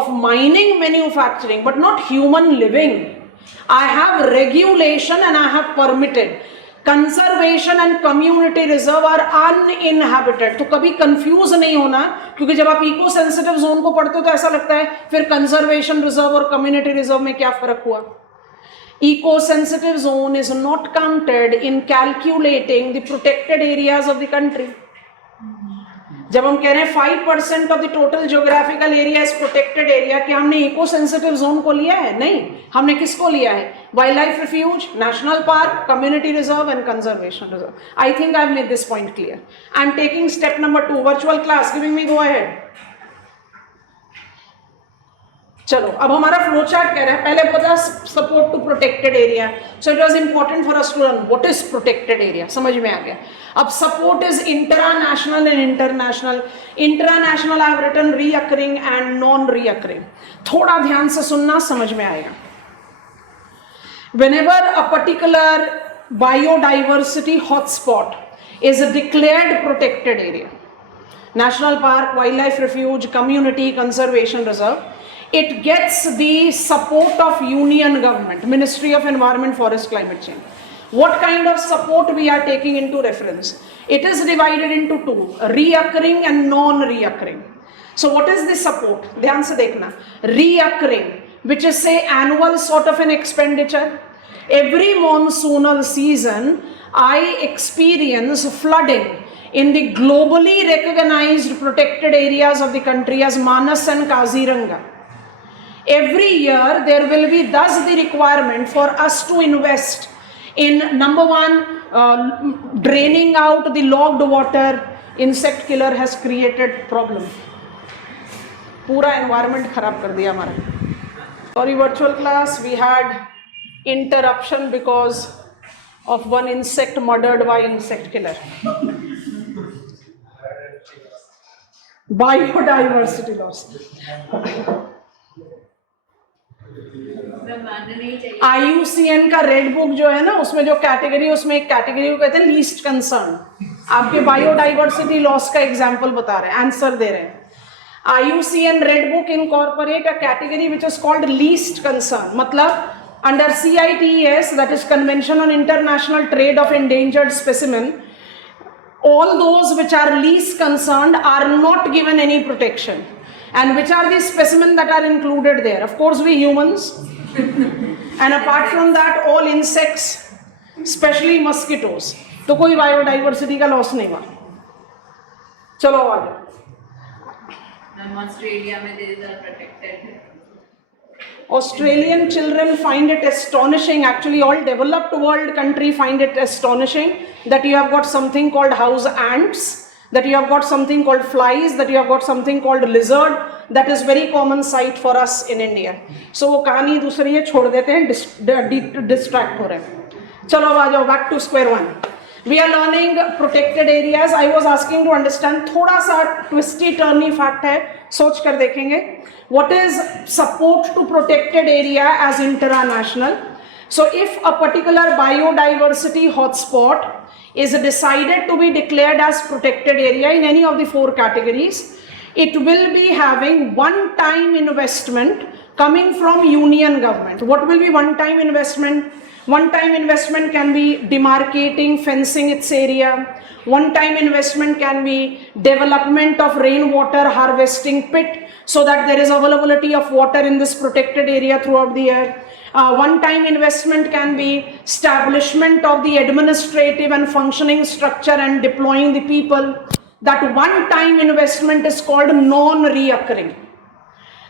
of mining, manufacturing, but not human living. I have regulation and I have permitted. Conservation and community reserve are uninhabited. तो कभी confuse नहीं होना, क्योंकि जब आप eco sensitive zone को पढ़ते हो तो ऐसा लगता है फिर कंजर्वेशन रिजर्व और कम्युनिटी रिजर्व में क्या फर्क हुआ. Eco sensitive zone is not counted in calculating the protected areas of the country. जब हम कह रहे हैं 5% of the total geographical area is protected area, क्या हमने इको सेंसिटिव जोन को लिया है? नहीं. हमने किसको लिया है? Wildlife refuge, national park, community reserve and conservation reserve. I think I have made this point clear. I am taking step number 2, virtual class, giving me go ahead. चलो अब हमारा फ्लो चार्ट कह रहा है, पहले पता support to protected area. So it was important for us to learn what is protected area. समझ में आ गया. अब support is international and international. International I have written recurring and non recurring. थोड़ा ध्यान से सुनना, समझ में आएगा. whenever a particular biodiversity hotspot is a declared protected area, national park, wildlife refuge, community conservation reserve, it gets the support of union government, Ministry of Environment, Forest, Climate Change. What kind of support we are taking into reference? It is divided into two, reoccurring and non-reoccurring. So what is the support? ध्यान से देखना. Reoccurring, which is say annual sort of an expenditure. Every monsoonal season, I experience flooding in the globally recognized protected areas of the country as Manas and Kaziranga. Every year there will be thus the requirement for us to invest in number one, draining out the logged water. Insect killer has created problem. पूरा environment खराब कर दिया हमारा. Sorry virtual class, we had interruption because of one insect murdered by insect killer. Biodiversity loss. IUCN का red book जो है ना, उसमें जो कैटेगरी, उसमें एक कैटेगरी को कहते हैं लीस्ट कंसर्न. आपके बायोडाइवर्सिटी लॉस का एग्जांपल बता रहे हैं, आंसर दे रहे हैं. IUCN red book incorporate a category which is called least concern. मतलब under CITES, that is Convention on International Trade of Endangered Specimen, all those which are least concerned are not given any protection. And which are the specimens that are included there? Of course, we humans. And apart from that, all insects, especially mosquitoes. तो कोई biodiversity का loss नहीं हुआ. चलो आगे. Australia में they are protected. Australian children find it astonishing, actually all developed world country find it astonishing that you have got something called house ants. that you have got something called flies, that you have got something called lizard, that is very common sight for us in India. So वो कहानी दूसरी है, छोड़ देते हैं, distract हो रहे हैं. चलो अब आ जाओ, back to square one. We are learning protected areas. I was asking to understand, थोड़ा सा twisty turny fact है, सोच कर देखेंगे. What is support to protected area as international? So if a particular biodiversity hotspot is decided to be declared as protected area in any of the 4 categories, it will be having one-time investment coming from union government. What will be one-time investment? One-time investment can be demarcating, fencing its area. One-time investment can be development of rainwater harvesting pit so that there is availability of water in this protected area throughout the year. One-time investment can be establishment of the administrative and functioning structure and deploying the people. That one-time investment is called non-reoccurring.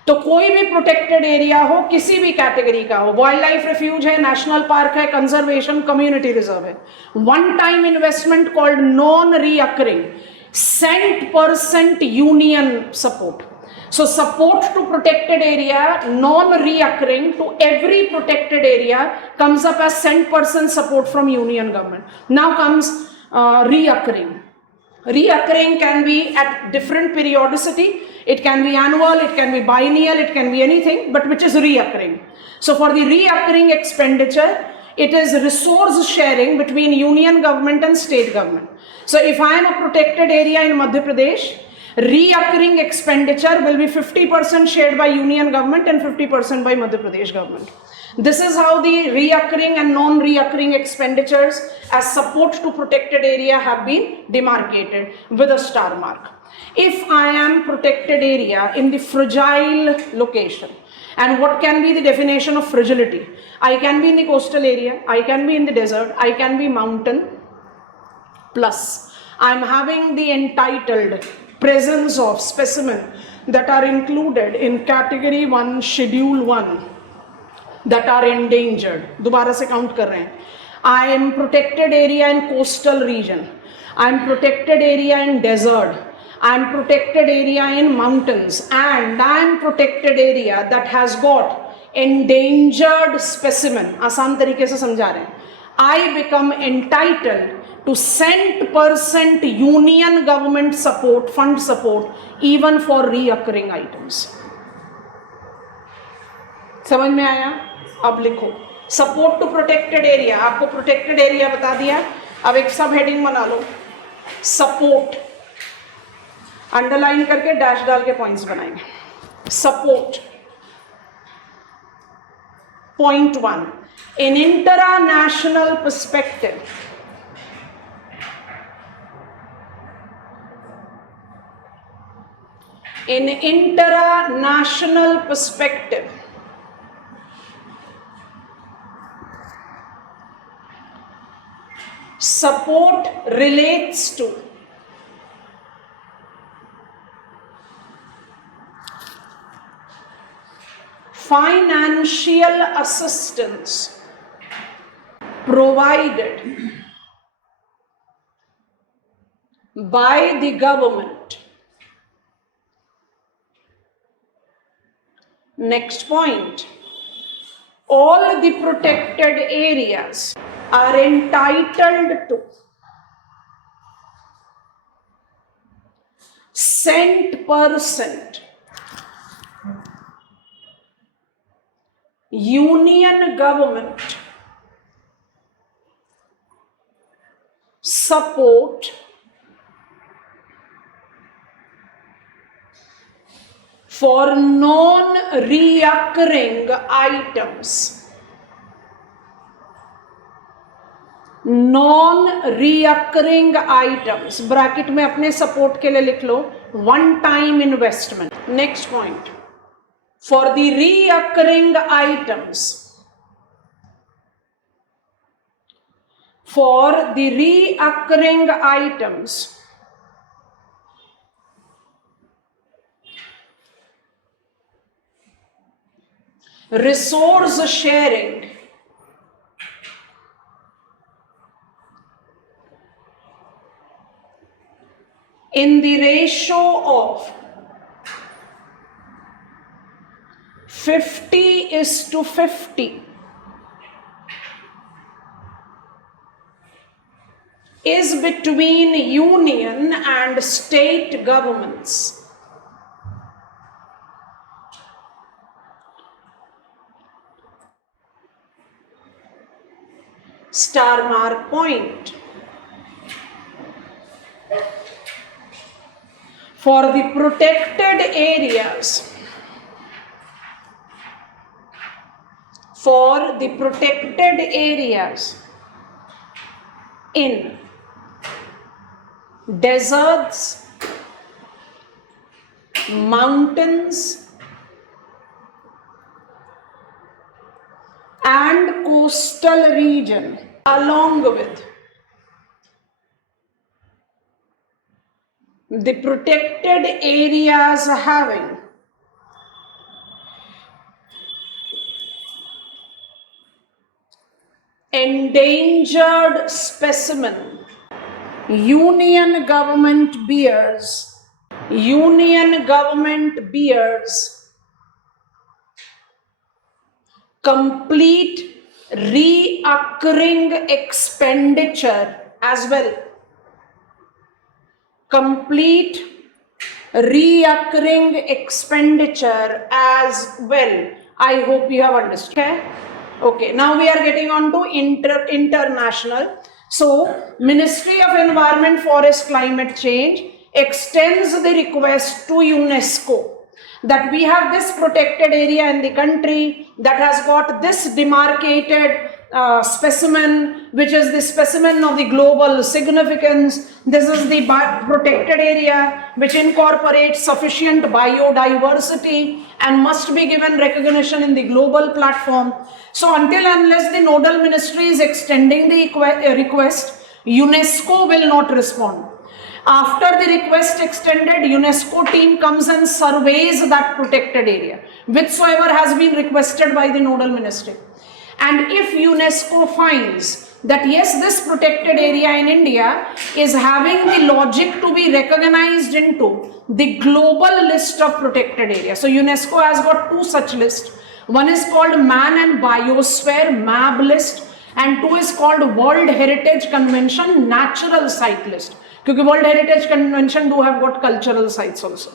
तो कोई भी protected area हो, किसी भी category का हो, wild life refuge है, national park है, कंजर्वेशन, कम्युनिटी रिजर्व है, one time investment called non recurring, 100% union support. So support to protected area, non-reoccurring to every protected area comes up as 100% support from union government. Now comes reoccurring. Reoccurring can be at different periodicity. It can be annual, it can be biennial, it can be anything, but which is reoccurring. So for the reoccurring expenditure, it is resource sharing between union government and state government. So if I am a protected area in Madhya Pradesh, reoccurring expenditure will be 50% shared by union government and 50% by Madhya Pradesh government. This is how the reoccurring and non-reoccurring expenditures as support to protected area have been demarcated with a star mark. If I am protected area in the fragile location, and what can be the definition of fragility? I can be in the coastal area, I can be in the desert, I can be mountain, plus I am having the entitled presence of specimen that are included in category 1 schedule 1 that are endangered. दोबारा से count कर रहे हैं. I am protected area in coastal region, I am protected area in desert, I am protected area in mountains, and I am protected area that has got endangered specimen. आसान तरीके से समझा रहे हैं. I become entitled to 100% union government support, fund support, even for reoccurring items. समझ में आया? अब लिखो सपोर्ट टू प्रोटेक्टेड एरिया. आपको प्रोटेक्टेड एरिया बता दिया. अब एक सब हेडिंग बना लो, सपोर्ट, अंडरलाइन करके डैश डाल के पॉइंट्स बनाएंगे. Support. Point 1, in international perspective, in international perspective, support relates to financial assistance provided by the government. Next point, all the protected areas are entitled to % union government support for non-reoccurring items. Non-reoccurring items, bracket में अपने support के लिए लिख लो one time investment. Next point, for the reoccurring items, for the reoccurring items, resource sharing in the ratio of 50:50 is between union and state governments. Star mark point. For the protected areas, in deserts, mountains, and coastal region, along with the protected areas having endangered specimen, union government bears complete reoccurring expenditure as well. Complete reoccurring expenditure as well. I hope you have understood. Okay, now we are getting on to international. So, Ministry of Environment, Forest, Climate Change extends the request to UNESCO that we have this protected area in the country that has got this demarcated specimen, which is the specimen of the global significance. This is the protected area which incorporates sufficient biodiversity and must be given recognition in the global platform. So until unless the nodal ministry is extending the request, UNESCO will not respond. After the request extended, UNESCO team comes and surveys that protected area, whichsoever has been requested by the nodal ministry. And if UNESCO finds that yes, this protected area in India is having the logic to be recognized into the global list of protected areas. So UNESCO has got two such lists. One is called Man and Biosphere MAB list, and two is called World Heritage Convention Natural Site list. Because World Heritage Convention do have got cultural sites also.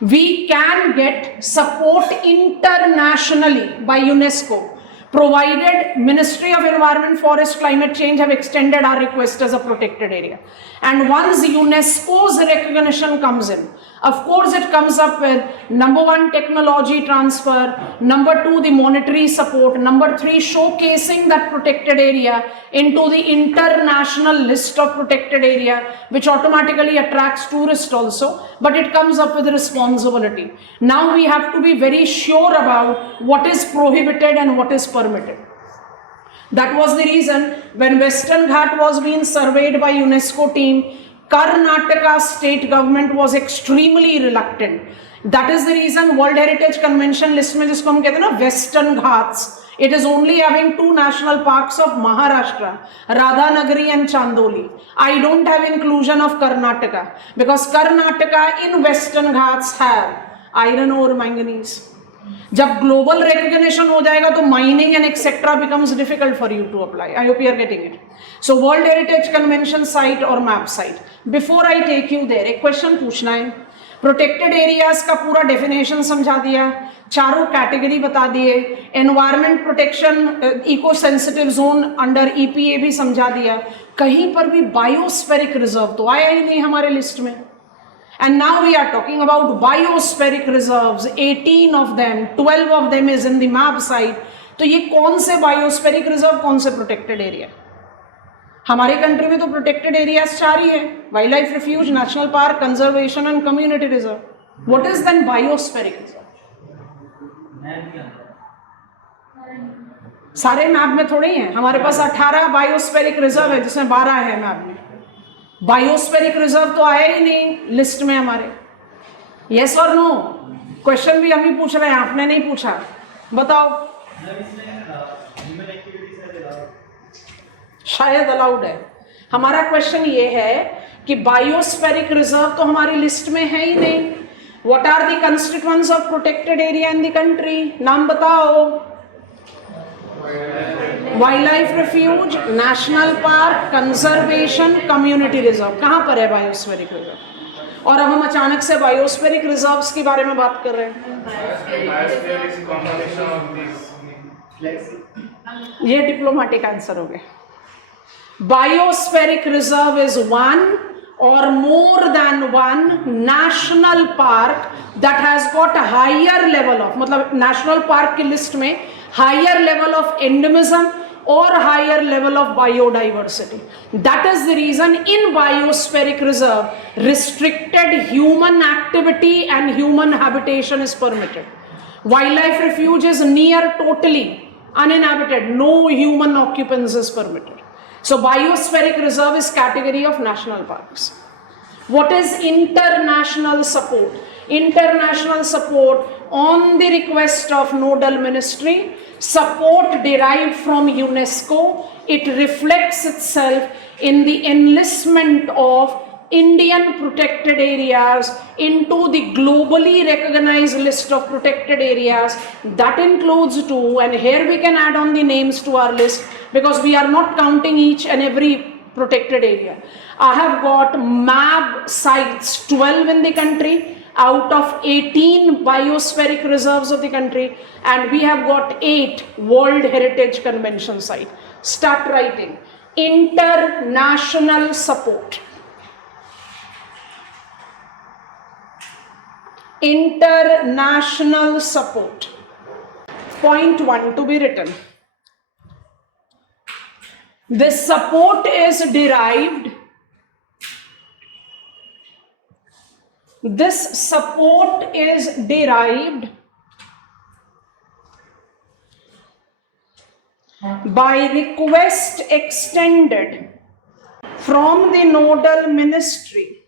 We can get support internationally by UNESCO, provided Ministry of Environment, Forest, Climate Change have extended our request as a protected area. And once UNESCO's recognition comes in, of course it comes up with number one, technology transfer, number two, the monetary support, number three, showcasing that protected area into the international list of protected area, which automatically attracts tourists also, but it comes up with responsibility. Now we have to be very sure about what is prohibited and what is permitted. That was the reason when Western Ghat was being surveyed by UNESCO team, Karnataka state government was extremely reluctant. That is the reason World Heritage Convention list में जिसको हम कहते हैं ना Western Ghats, it is only having two national parks of Maharashtra, Radhanagari and Chandoli. I don't have inclusion of Karnataka because Karnataka in Western Ghats have iron ore, manganese. जब global recognition हो जाएगा तो mining and etc becomes difficult for you to apply. I hope you are getting it. So World Heritage Convention site or map site. Before I take you there, एक question पूछना है. Protected areas का पूरा definition समझा दिया, चारों category बता दिए, environment protection, eco sensitive zone under EPA भी समझा दिया. कहीं पर भी biospheric reserve तो आया ही नहीं हमारे लिस्ट में. And now we are talking about biospheric reserves, 18 of them, 12 of them is in the map site. तो ये कौन से biospheric reserve, कौन से protected area? हमारे कंट्री में तो protected areas चार ही है, wildlife refuge, national park, conservation and community reserve. What is then biospheric reserve? सारे मैप में थोड़े ही हैं, हमारे पास 18 biospheric reserve है जिसमें 12 है मैप में. बायोस्फेरिक रिजर्व तो आया ही नहीं लिस्ट में हमारे. यस और नो? क्वेश्चन भी हम ही पूछ रहे हैं, आपने नहीं पूछा. बताओ. शायद अलाउड है. हमारा क्वेश्चन ये है कि बायोस्फेरिक रिजर्व तो हमारी लिस्ट में है ही नहीं. What are the constituents of protected area in the country? नाम बताओ. Wildlife refuge, national park, conservation, community reserve. कहां पर है बायोस्फेरिक रिजर्व? और अब हम अचानक से बायोस्फेरिक रिजर्व्स के बारे में बात कर रहे हैं. ये डिप्लोमेटिक आंसर हो गया. Biospheric reserve is one or more than one national park that has got a higher level of, मतलब national park की list में higher level of endemism or higher level of biodiversity. That is the reason in biospheric reserve restricted human activity and human habitation is permitted. Wildlife refuge is near totally uninhabited, no human occupants is permitted. So biospheric reserve is category of national parks. What is international support? International support on the request of nodal ministry, support derived from UNESCO. It reflects itself in the enlistment of Indian protected areas into the globally recognized list of protected areas. That includes too, and here we can add on the names to our list because we are not counting each and every protected area. I have got MAB sites 12 in the country out of 18 biospheric reserves of the country, and we have got 8 World Heritage Convention sites. Start writing. International support. International support. Point 1 to be written. This support is derived. This support is derived by request extended from the nodal ministry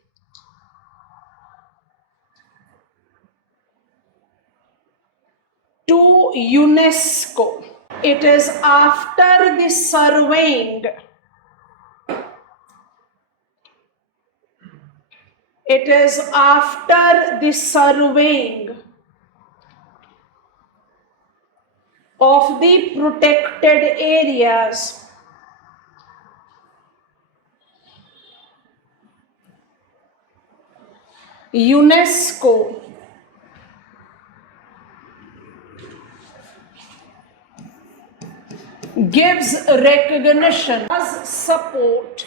to UNESCO. It is after the surveying. It is after the surveying of the protected areas UNESCO gives recognition as support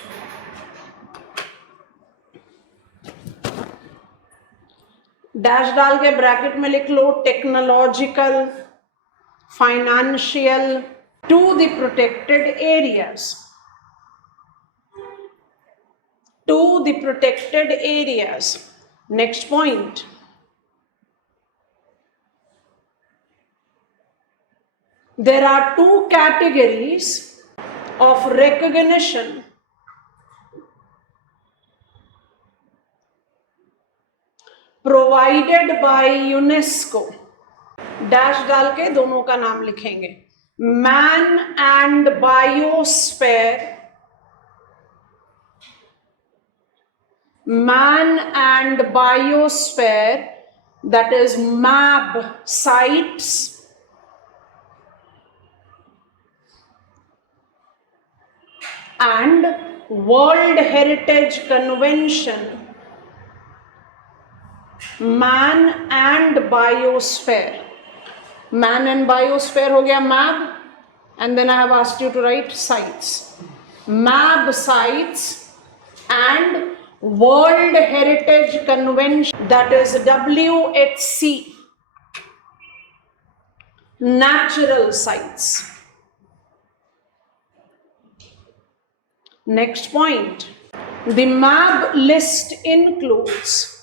dash डाल के bracket में लिख लो technological financial to the protected areas to the protected areas. Next point. There are two categories of recognition provided by UNESCO. Dash डाल के दोनों का नाम लिखेंगे. Man and Biosphere. Man and Biosphere, that is MAB sites. And World Heritage Convention, Man and Biosphere. Man and Biosphere हो गया MAB, and then I have asked you to write sites. MAB sites and World Heritage Convention, that is WHC, natural sites. Next point. The MAB list includes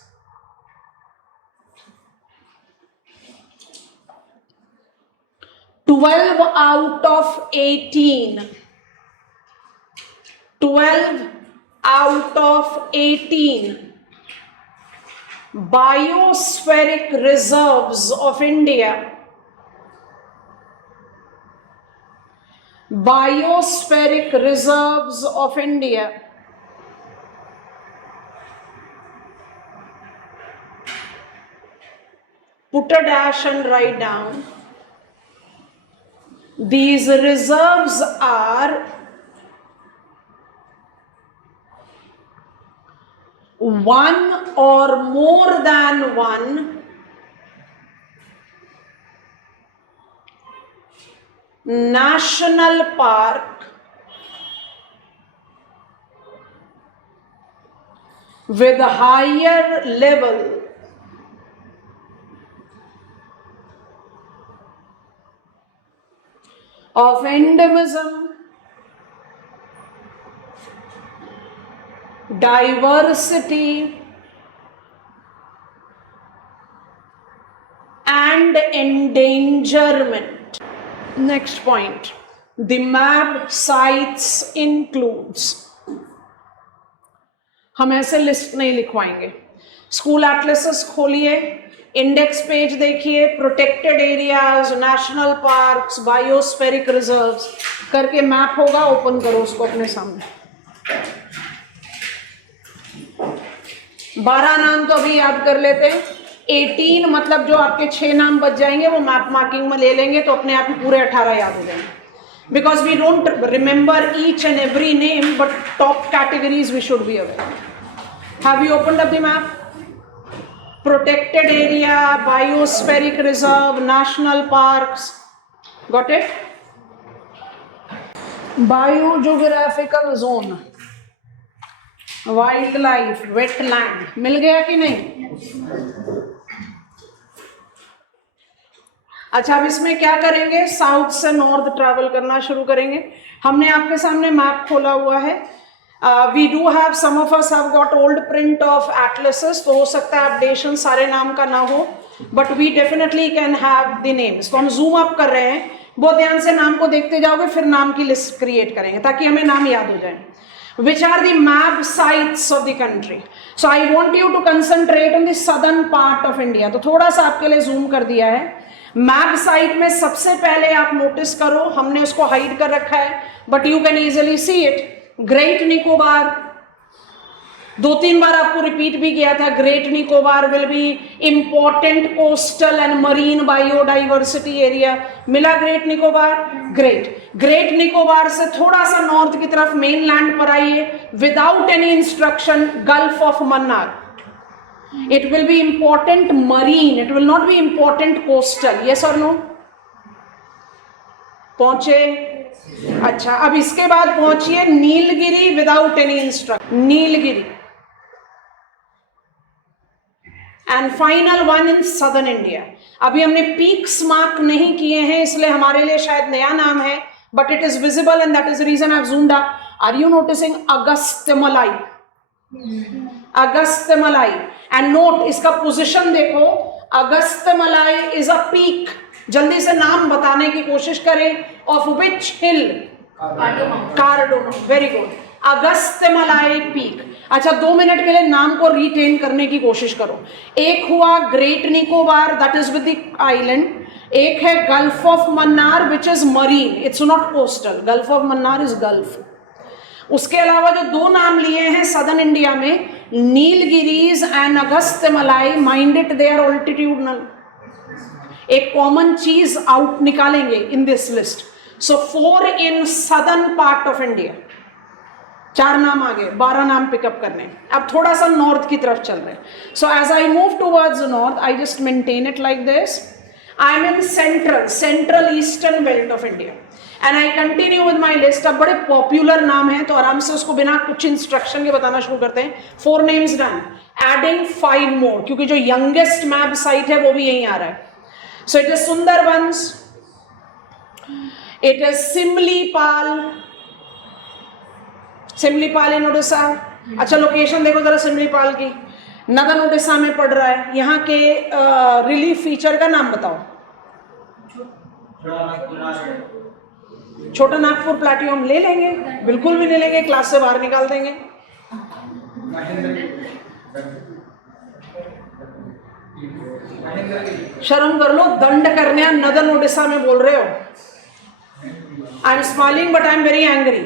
(12 out of 18). 12 out of 18 biospheric reserves of India. Biospheric reserves of India put a dash and write down. These reserves are one or more than one national park with a higher level of endemism, diversity, and endangerment. Next point. The map sites includes. हम ऐसे list नहीं लिखवाएंगे. School atlases खोलिए, index page देखिए, protected areas, national parks, biospheric reserves करके map होगा. Open करो उसको अपने सामने. 12 नाम तो अभी याद कर लेते हैं. 18 मतलब जो आपके 6 नाम बच जाएंगे वो मैप मार्किंग में ले लेंगे तो अपने आप ही पूरे 18 याद हो जाएंगे. Because we don't remember each and every name, but top categories we should be aware. Have you opened up the map? Protected area, biospheric reserve, national parks. Got it? Biogeographical zone, wildlife, wetland. मिल गया कि नहीं? अच्छा, अब इसमें क्या करेंगे? South से north travel करना शुरू करेंगे. हमने आपके सामने मैप खोला हुआ है. We do have, some of us have got old print of atlases, तो हो सकता है अपडेशन सारे नाम का ना हो, but we definitely can have the names. तो हम जूम अप कर रहे हैं, बहुत ध्यान से नाम को देखते जाओगे, फिर नाम की लिस्ट क्रिएट करेंगे ताकि हमें नाम याद हो जाए. Which are the map sites of the country? So I want you to concentrate on the southern part of India. तो थोड़ा सा आपके लिए जूम कर दिया है. मैप साइट में सबसे पहले आप नोटिस करो, हमने उसको हाइड कर रखा है but you can easily see it. Great Nicobar, 2-3 बार आपको रिपीट भी किया था. Great Nicobar will be important coastal and marine biodiversity area. मिला great Nicobar? Great. Great Nicobar से थोड़ा सा नॉर्थ की तरफ मेनलैंड पर आइए, without any instruction, gulf of Mannar. It will be important marine, it will not be important coastal. Yes or no? पहुंचे? अच्छा, अब इसके बाद पहुंचिए Nilgiri without any instruction. Nilgiri. And final one in southern India. अभी हमने पीक्स मार्क नहीं किए हैं इसलिए हमारे लिए शायद नया नाम है, but it is visible and that is the reason I have zoomed up. Are you noticing? Agastyamalai. Agastyamalai. And note, इसका पोजीशन देखो. Agastyamalai is a peak. जल्दी से नाम बताने की कोशिश करें. Of which hill? Cardamom. Very good. Agastyamalai peak. अच्छा, 2 मिनट के लिए नाम को रिटेन करने की कोशिश करो. एक हुआ great Nicobar, that is with the island. एक है gulf of Mannar which is marine, it's not coastal. Gulf of Mannar is gulf. उसके अलावा जो 2 नाम लिए हैं सदर्न इंडिया में, Nilgiris and Agasthyamalai, mind it, they are altitudinal. एक कॉमन चीज आउट निकालेंगे in this list. So 4 in southern part of India. 4 नाम आ गए, 12 नाम पिकअप करने. अब थोड़ा सा नॉर्थ की तरफ चल रहे हैं. So as I move towards north, I just maintain it like this. I am in central eastern belt of India and I continue with my list. अब बड़े पॉपुलर नाम है तो आराम से उसको बिना कुछ इंस्ट्रक्शन के बताना शुरू करते हैं. 4 नेम्स डन. एडिंग 5 मोर, क्योंकि जो यंगेस्ट मैप साइट है वो भी यहीं आ रहा है. So it is Sundarbans, it is Simlipal. Simlipal in Orissa. अच्छा, लोकेशन देखो जरा सिमलीपाल की. नदन उड़ीसा में पड़ रहा है. यहाँ के रिलीफ फीचर का नाम बताओ. छोटा नागपुर प्लेट्यू हम ले लेंगे, बिल्कुल भी ले लेंगे, क्लास से बाहर निकाल देंगे. शर्म कर लो, दंड करने नदन उड़ीसा में बोल रहे हो. I am smiling but I am very angry.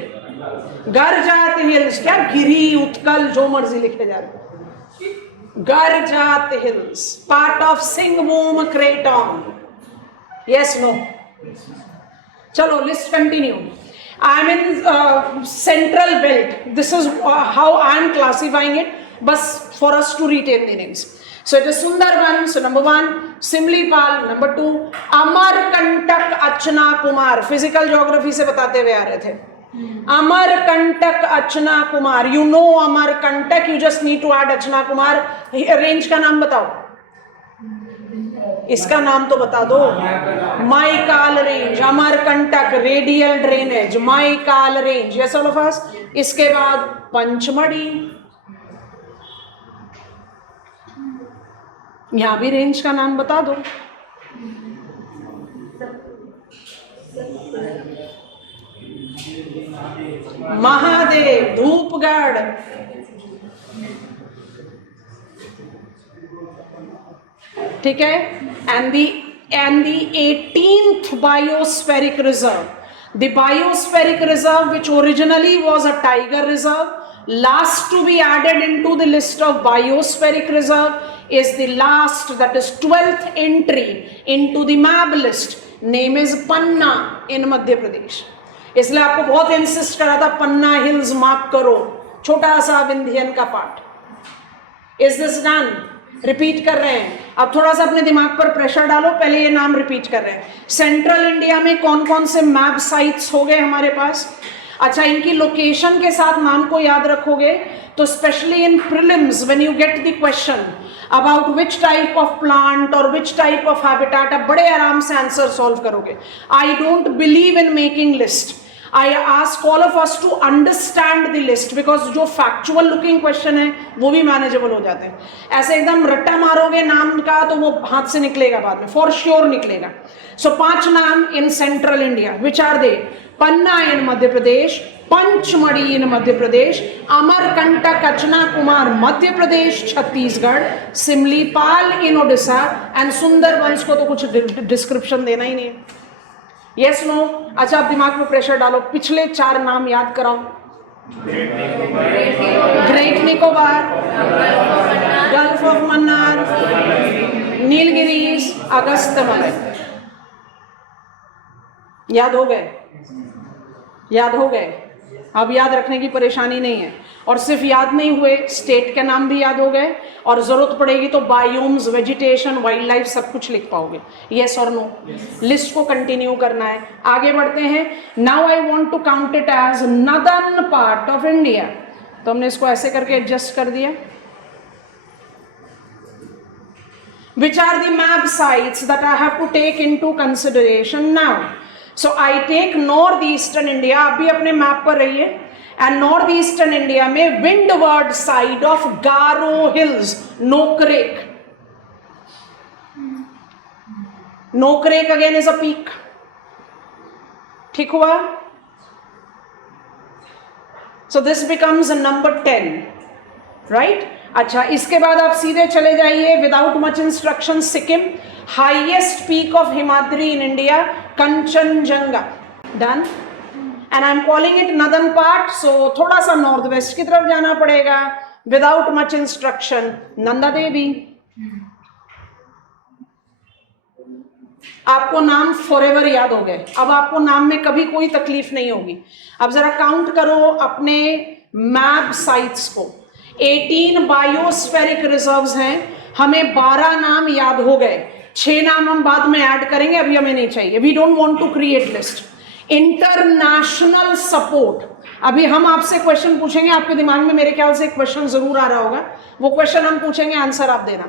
घर जाते हिल्स, क्या गिरी, उत्कल, जो मर्जी लिखे जा रहे. Garjat Hills, part of Singhbhum Craton. Yes, no? Chalo, list continue. I am in central belt. This is how I am classifying it, but for us to retain the names. So it is Sundarban, so number 1, Simlipal, number 2, Amarkantak Achna Kumar. Physical geography से बताते हुए आ रहे थे. Amarkantak Achna Kumar. You know Amarkantak, you just need to add Achna Kumar. Range का नाम बताओ. इसका नाम तो बता दो. Maikal range, Amarkantak, radial drainage, Maikal range. Yes all of us. इसके बाद पंचमढ़ी. यहां भी रेंज का नाम बता दो. महादेव, धूपगढ़, ठीक है. and the 18th biospheric reserve, the biospheric reserve which originally was a tiger reserve, last to be added into the list of biospheric reserve, is the last, that is 12th entry into the map list. Name is Panna in Madhya Pradesh. इसलिए आपको बहुत insist करा था पन्ना hills mark करो, छोटा सा विंध्यन का part. Is this done? Repeat कर रहे हैं. अब थोड़ा सा अपने दिमाग पर प्रेशर डालो, पहले ये नाम रिपीट कर रहे हैं. सेंट्रल इंडिया में कौन कौन से मैप साइट्स हो गए हमारे पास? अच्छा, इनकी लोकेशन के साथ नाम को याद रखोगे तो specially in prelims when you get the question about which type of plant और विच टाइप ऑफ हैबिटेट, आप बड़े आराम से आंसर सॉल्व करोगे. I don't believe in making list. I ask all of us to understand the list because जो factual looking question है वो भी manageable हो जाते हैं. ऐसे एकदम रट्टा मारोगे नाम का तो वो हाथ से निकलेगा बाद में, for sure निकलेगा. So 5 नाम in central India, which are they? Panna in Madhya Pradesh, Panchmadi in Madhya Pradesh, Amarkantak Achna Kumar Madhya Pradesh Chhattisgarh, Simlipal in Odisha and Sundarbans को तो कुछ description देना ही नहीं है. Yes no? अच्छा, आप दिमाग में प्रेशर डालो, पिछले 4 नाम याद कराओ. Great Nicobar, gulf of Mannar, Nilgiris, Agasthyamalai. याद हो गए? याद हो गए? अब याद रखने की परेशानी नहीं है. और सिर्फ याद नहीं हुए, स्टेट के नाम भी याद हो गए और जरूरत पड़ेगी तो बायोम्स, वेजिटेशन, वाइल्ड लाइफ सब कुछ लिख पाओगे. यस और नो? लिस्ट को कंटिन्यू करना है. आगे बढ़ते हैं. Now I want to count it as northern part of India. तो हमने इसको ऐसे करके एडजस्ट कर दिया. Which are the map sites that I have to take into consideration now. So I take north eastern India. आप भी अपने मैप पर रहिए. एंड नॉर्थ ईस्टर्न इंडिया में windward side of Garo hills, Nokrek. Nokrek again is a peak. ठीक हुआ? So this becomes number 10, right? अच्छा, इसके बाद आप सीधे चले जाइए without much instruction. Sikkim, highest peak of Himadri in India, Kanchenjunga. Done. And I am calling it northern part, so थोड़ा सा नॉर्थ वेस्ट की तरफ जाना पड़ेगा without much instruction. Nanda Devi. आपको नाम फॉरएवर याद हो गए. अब आपको नाम में कभी कोई तकलीफ नहीं होगी. अब जरा काउंट करो अपने मैप साइट्स को. 18 बायोस्फेरिक रिजर्व्स हैं. हमें 12 नाम याद हो गए. 6 नाम हम बाद में ऐड करेंगे, अभी हमें नहीं चाहिए. We don't want to create list. International support, अभी हम आपसे क्वेश्चन पूछेंगे. आपके दिमाग में मेरे ख्याल से एक क्वेश्चन जरूर आ रहा होगा. वो क्वेश्चन हम पूछेंगे, आंसर आप देना.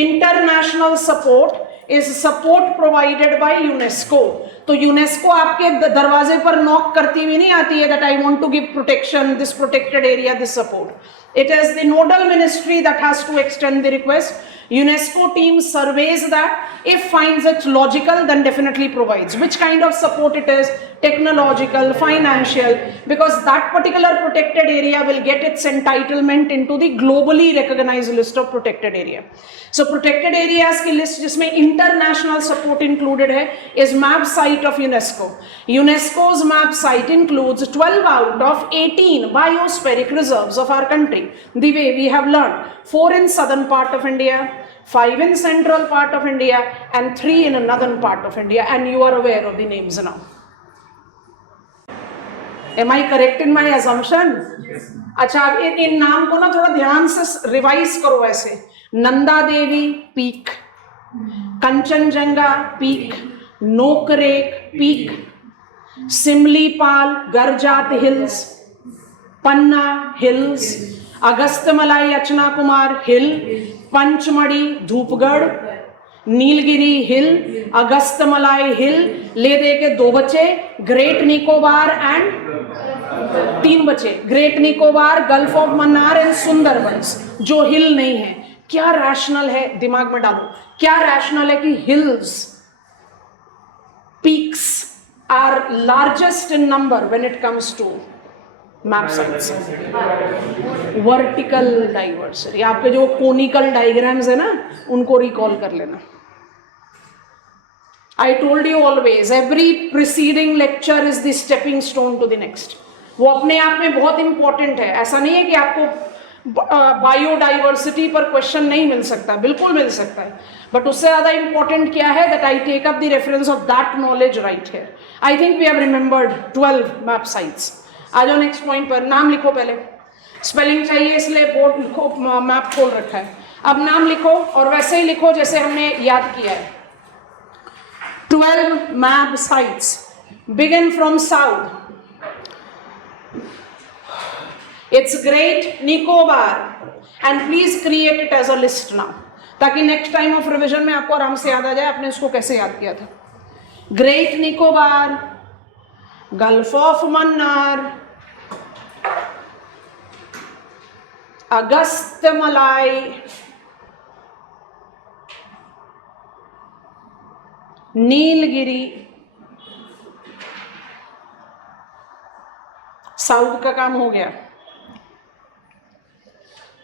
International support is support provided by UNESCO. तो यूनेस्को आपके दरवाजे पर नॉक करती हुई नहीं आती है that I want to give protection, this protected area, this support. It is the nodal ministry that has to extend the request. UNESCO team surveys that. If finds it logical, then definitely provides. Which kind of support it is? Technological, financial, because that particular protected area will get its entitlement into the globally recognized list of protected area. So protected areas की list जिसमें international support included है is map site of UNESCO. UNESCO's map site includes 12 out of 18 biospheric reserves of our country. already, the way we have learned 4 in southern part of India, 5 in central part of India, and 3 in northern part of India, and you are aware of the names now. Am I correct in my assumption? अच्छा, अब इन नाम को ना थोड़ा ध्यान से revise करो ऐसे. Nanda Devi peak, Kanchenjunga peak, Nokrek peak, Simlipal Garjat hills, Panna hills, Agasthyamalai Achanakmar hill, Pachmarhi Dhupgarh, Nilgiri hill, Agasthyamalai hill, ले दे के 2 बचे, ग्रेट निकोबार एंड 3 बचे, great Nicobar, gulf of Mannar and Sundarbans, जो हिल नहीं है. क्या रैशनल है, दिमाग में डालो, क्या रैशनल है कि hills, peaks are largest in number when it comes to map sites. Vertical diversity, आपके जो कोनिकल डायग्राम्स है ना, उनको रिकॉल कर लेना. I told you always, every preceding lecture is the stepping stone to the next. वो अपने आप में बहुत इंपॉर्टेंट है. ऐसा नहीं है कि आपको बायोडाइवर्सिटी पर क्वेश्चन नहीं मिल सकता, बिल्कुल मिल सकता है, बट उससे ज़्यादा इंपॉर्टेंट क्या है, that I take up the reference of that knowledge right here. I think we have remembered 12 map sites. आ जाओ नेक्स्ट पॉइंट पर. नाम लिखो पहले, स्पेलिंग चाहिए इसलिए बोर्ड लिखो, मैप खोल रखा है. अब नाम लिखो और वैसे ही लिखो जैसे हमने याद किया है. 12 map sites begin from south. It's Great Nicobar, and please create it as a list now, ताकि नेक्स्ट टाइम ऑफ रिविजन में आपको आराम से याद आ जाए आपने इसको कैसे याद किया था. Great Nicobar, gulf of Mannar, Agasthyamalai, Nilgiri, south का काम हो गया,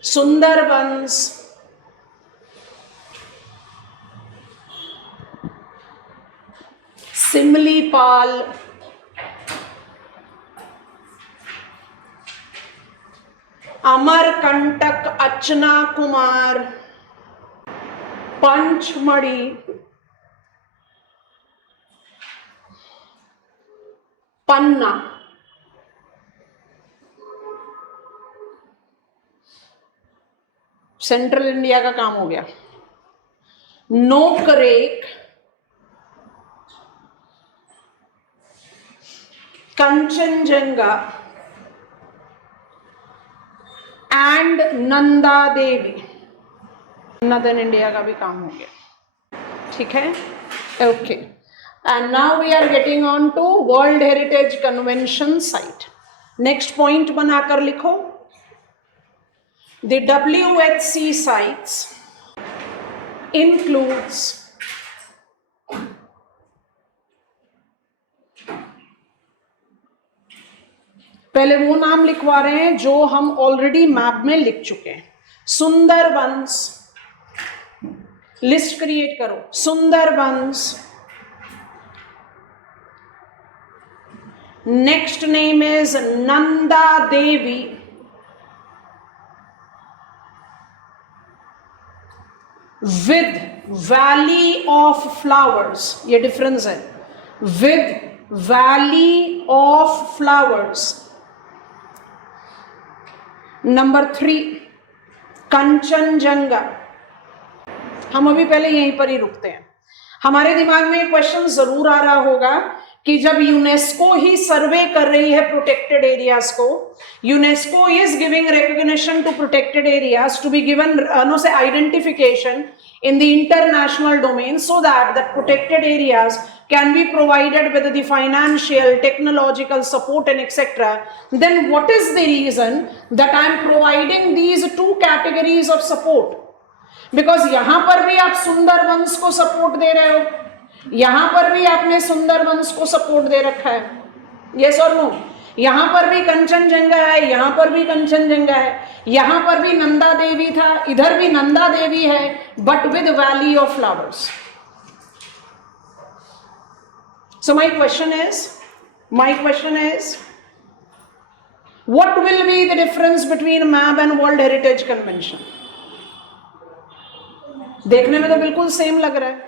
Sundarbans, Simlipal, Amarkantak Achanakmar, Pachmarhi, Panna, central India का काम हो गया, Nokrek, Kanchenjunga and Nanda Devi. Northern India का भी काम हो गया. ठीक है, okay. And now we are getting on to world heritage convention site. Next point बनाकर लिखो, the WHC sites includes पहले वो नाम लिखवा रहे हैं जो हम ऑलरेडी मैप में लिख चुके हैं. सुंदरबंस, लिस्ट क्रिएट करो. Sundarbans, next name is Nanda Devi, with valley of flowers. ये डिफरेंस है, with valley of flowers. Number 3 Kanchenjunga. हम अभी पहले यहीं पर ही रुकते हैं. हमारे दिमाग में क्वेश्चन जरूर आ रहा होगा कि जब यूनेस्को ही सर्वे कर रही है प्रोटेक्टेड एरियाज को, UNESCO is giving recognition to protected areas to be given no से identification in the international domain so that the protected areas can be provided with the financial, technological support and etc. Then what is the reason that I am providing these 2 categories of support? Because यहाँ पर भी आप सुंदरबंस को support दे रहे हो, यहाँ पर भी आपने सुंदरबंस को सपोर्ट दे रखा है. यस और नो? यहाँ पर भी कंचनजंगा है, यहाँ पर भी कंचनजंगा है, यहाँ पर भी नंदा देवी था, इधर भी नंदा देवी है, but with valley of flowers. So my question is What will be the difference between MAB and World Heritage Convention? देखने में तो बिल्कुल सेम लग रहा है.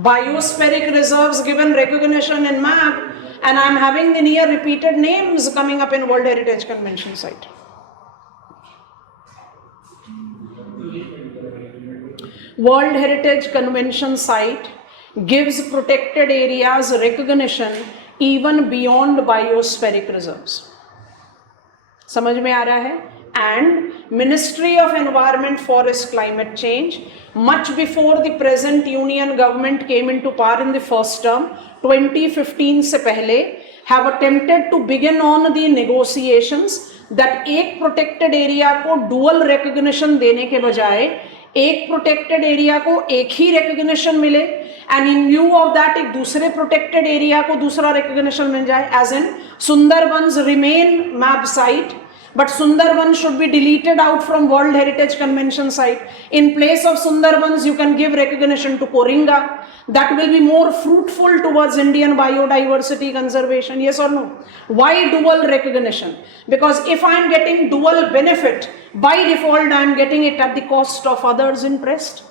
Biospheric reserves given recognition in MAB, and I'm having the near repeated names coming up in World Heritage Convention site. World Heritage Convention site gives protected areas recognition even beyond biospheric reserves. समझ में आ रहा है? And Ministry of Environment, Forest, Climate Change, much before the present Union government came into power in the first term, 2015 से पहले, have attempted to begin on the negotiations that एक protected area को dual recognition देने के बजाय एक protected area को एक ही recognition मिले, and in view of that एक दूसरे protected area को दूसरा recognition मिल जाए, as in Sundarbans remain MAB site, but Sundarban should be deleted out from World Heritage Convention site. In place of Sundarbans, you can give recognition to Koringa. That will be more fruitful towards Indian biodiversity conservation. Yes or no? Why dual recognition? Because if I am getting dual benefit, by default I am getting it at the cost of others' interest.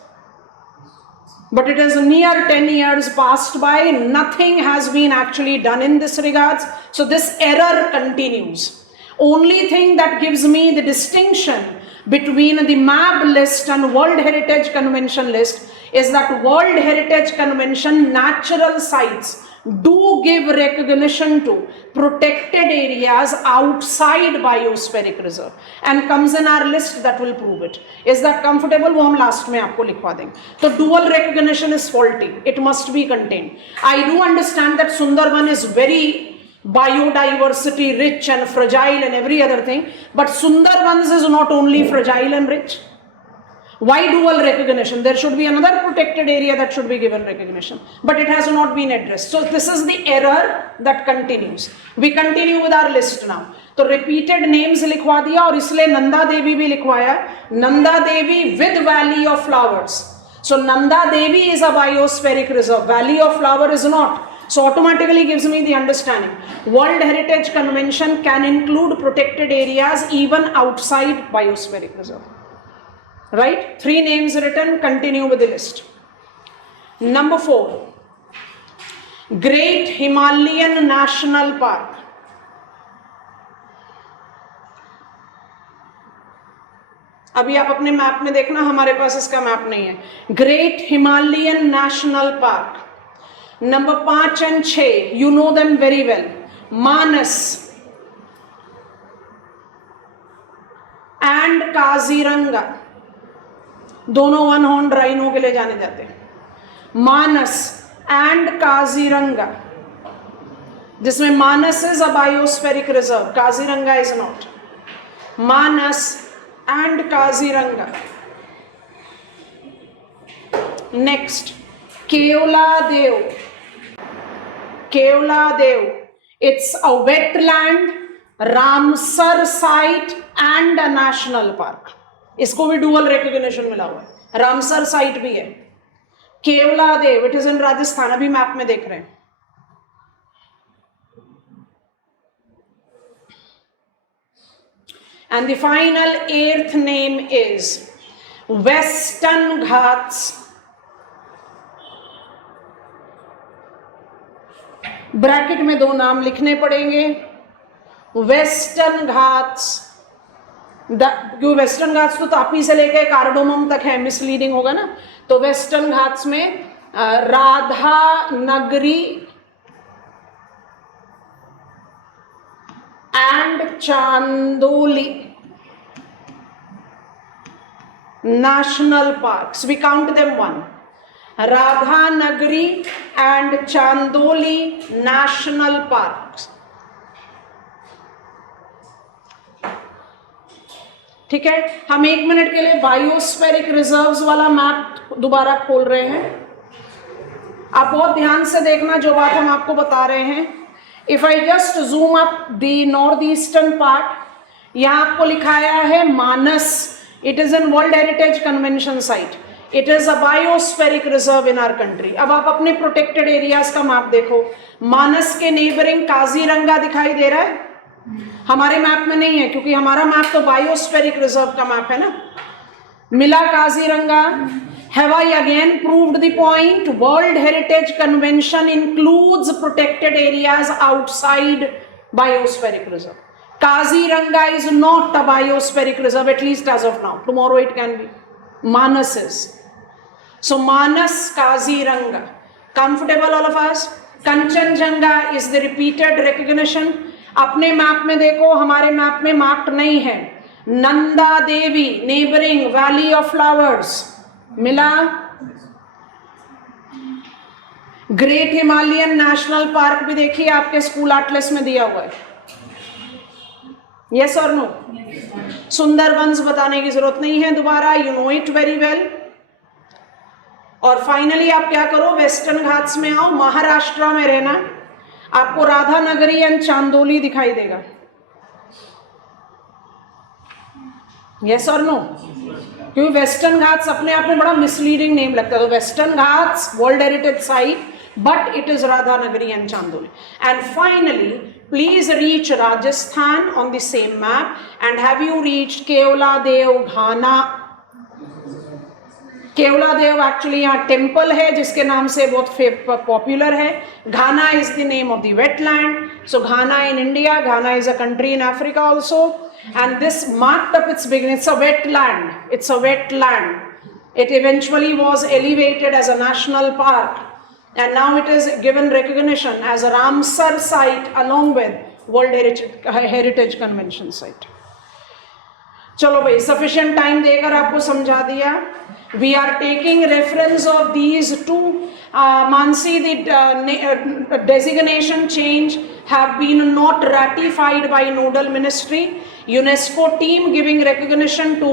But it is near 10 years passed by, nothing has been actually done in this regards. So this error continues. Only thing that gives me the distinction between the MAB list and World Heritage Convention list is that World Heritage Convention natural sites do give recognition to protected areas outside biospheric reserve and comes in our list that will prove it. Is that comfortable? वो हम last में आपको लिखवा देंगे. तो dual recognition is faulty. It must be contained. I do understand that Sundarban is very biodiversity rich and fragile and every other thing, but Sundarbans is not only fragile and rich. Why dual recognition? There should be another protected area that should be given recognition, but it has not been addressed. So this is the error that continues. We continue with our list now. तो repeated names लिखवा दिया और इसलिए नंदा देवी भी लिखवाया. Nanda Devi with Valley of Flowers. So Nanda Devi is a biospheric reserve. Valley of Flower is not. So automatically gives me the understanding. World Heritage Convention can include protected areas even outside biospheric reserve. Right? 3 names written, continue with the list. Number 4. Great Himalayan National Park. अभी आप अपने map में देखना, हमारे पास इसका map नहीं है. Great Himalayan National Park. Number 5 and 6, you know them very well. Manas and Kaziranga, दोनों वन हॉर्न राइनो के लिए जाने जाते हैं. मानस एंड काजीरंगा, जिसमें Manas is a biospheric reserve, Kaziranga is not. Manas and Kaziranga. Next, Keoladeo. Keoladeo, it's a wetland, Ramsar site and a national park. इसको भी dual recognition मिला हुआ है. रामसर साइट भी है. केवलादेव, इट इज इन राजस्थान. अभी मैप में देख रहे हैं. And the final 8th name is Western Ghats. Bracket में 2 नाम लिखने पड़ेंगे. वेस्टर्न घाट्स, क्यों वेस्टर्न घाट्स तो तापी से लेके कार्डोमम तक है, मिसलीडिंग होगा ना. तो वेस्टर्न घाट्स में राधा नगरी and Chandoli national parks. We count them 1. Radha Nagari and Chandoli national parks. ठीक है, हम 1 मिनट के लिए बायोस्फेरिक रिजर्व्स वाला मैप दोबारा खोल रहे हैं. आप बहुत ध्यान से देखना जो बात हम आपको बता रहे हैं. If I just zoom up the north eastern part, यहां आपको लिखाया है Manas. It is in world heritage convention site. It is a biospheric reserve in our country. अब आप अपने प्रोटेक्टेड एरियाज का मैप देखो. मानस के नेबरिंग काजीरंगा दिखाई दे रहा है. हमारे मैप में नहीं है, क्योंकि हमारा मैप तो बायोस्फेरिक रिजर्व का मैप है ना। मिला Kaziranga. Have I again proved the point? World Heritage Convention includes protected areas outside biospheric reserve. Kaziranga is not a biospheric reserve, at least as of now. Tomorrow it can be. Manas is. So Manas, Kaziranga. Comfortable all of us? Kanchenjunga is the repeated recognition. अपने map में देखो, हमारे map में marked नहीं है। Nanda Devi, neighbouring valley of flowers, मिला। Great Himalayan national park भी देखिए, आपके स्कूल एटलस में दिया हुआ है। यस और नो? सुंदरबंस बताने की जरूरत नहीं है दोबारा, you know it very well. और फाइनली आप क्या करो, वेस्टर्न घाट्स में आओ, महाराष्ट्र में रहना, आपको राधा नगरी एंड चांदोली दिखाई देगा। यस और नो? क्योंकि वेस्टर्न घाट्स अपने आप में बड़ा मिसलीडिंग नेम लगता है। तो western Ghats world heritage site, but it is Radhanagari and Chandoli. And finally please reach Rajasthan on the same map. And have you reached Keoladeo Ghana? Keoladeo actually यहाँ टेम्पल है जिसके नाम से बहुत पॉपुलर है। Ghana is the name of the wetland. So Ghana in India, Ghana is a country in Africa also, and this marked up its beginning. It's a wetland. It's a wetland. It eventually was elevated as a national park, and now it is given recognition as a Ramsar site along with World Heritage Convention site. चलो भाई, sufficient time देकर आपको समझा दिया। We are taking reference of these two. Mansi, the designation change have been not ratified by nodal ministry. UNESCO team giving recognition to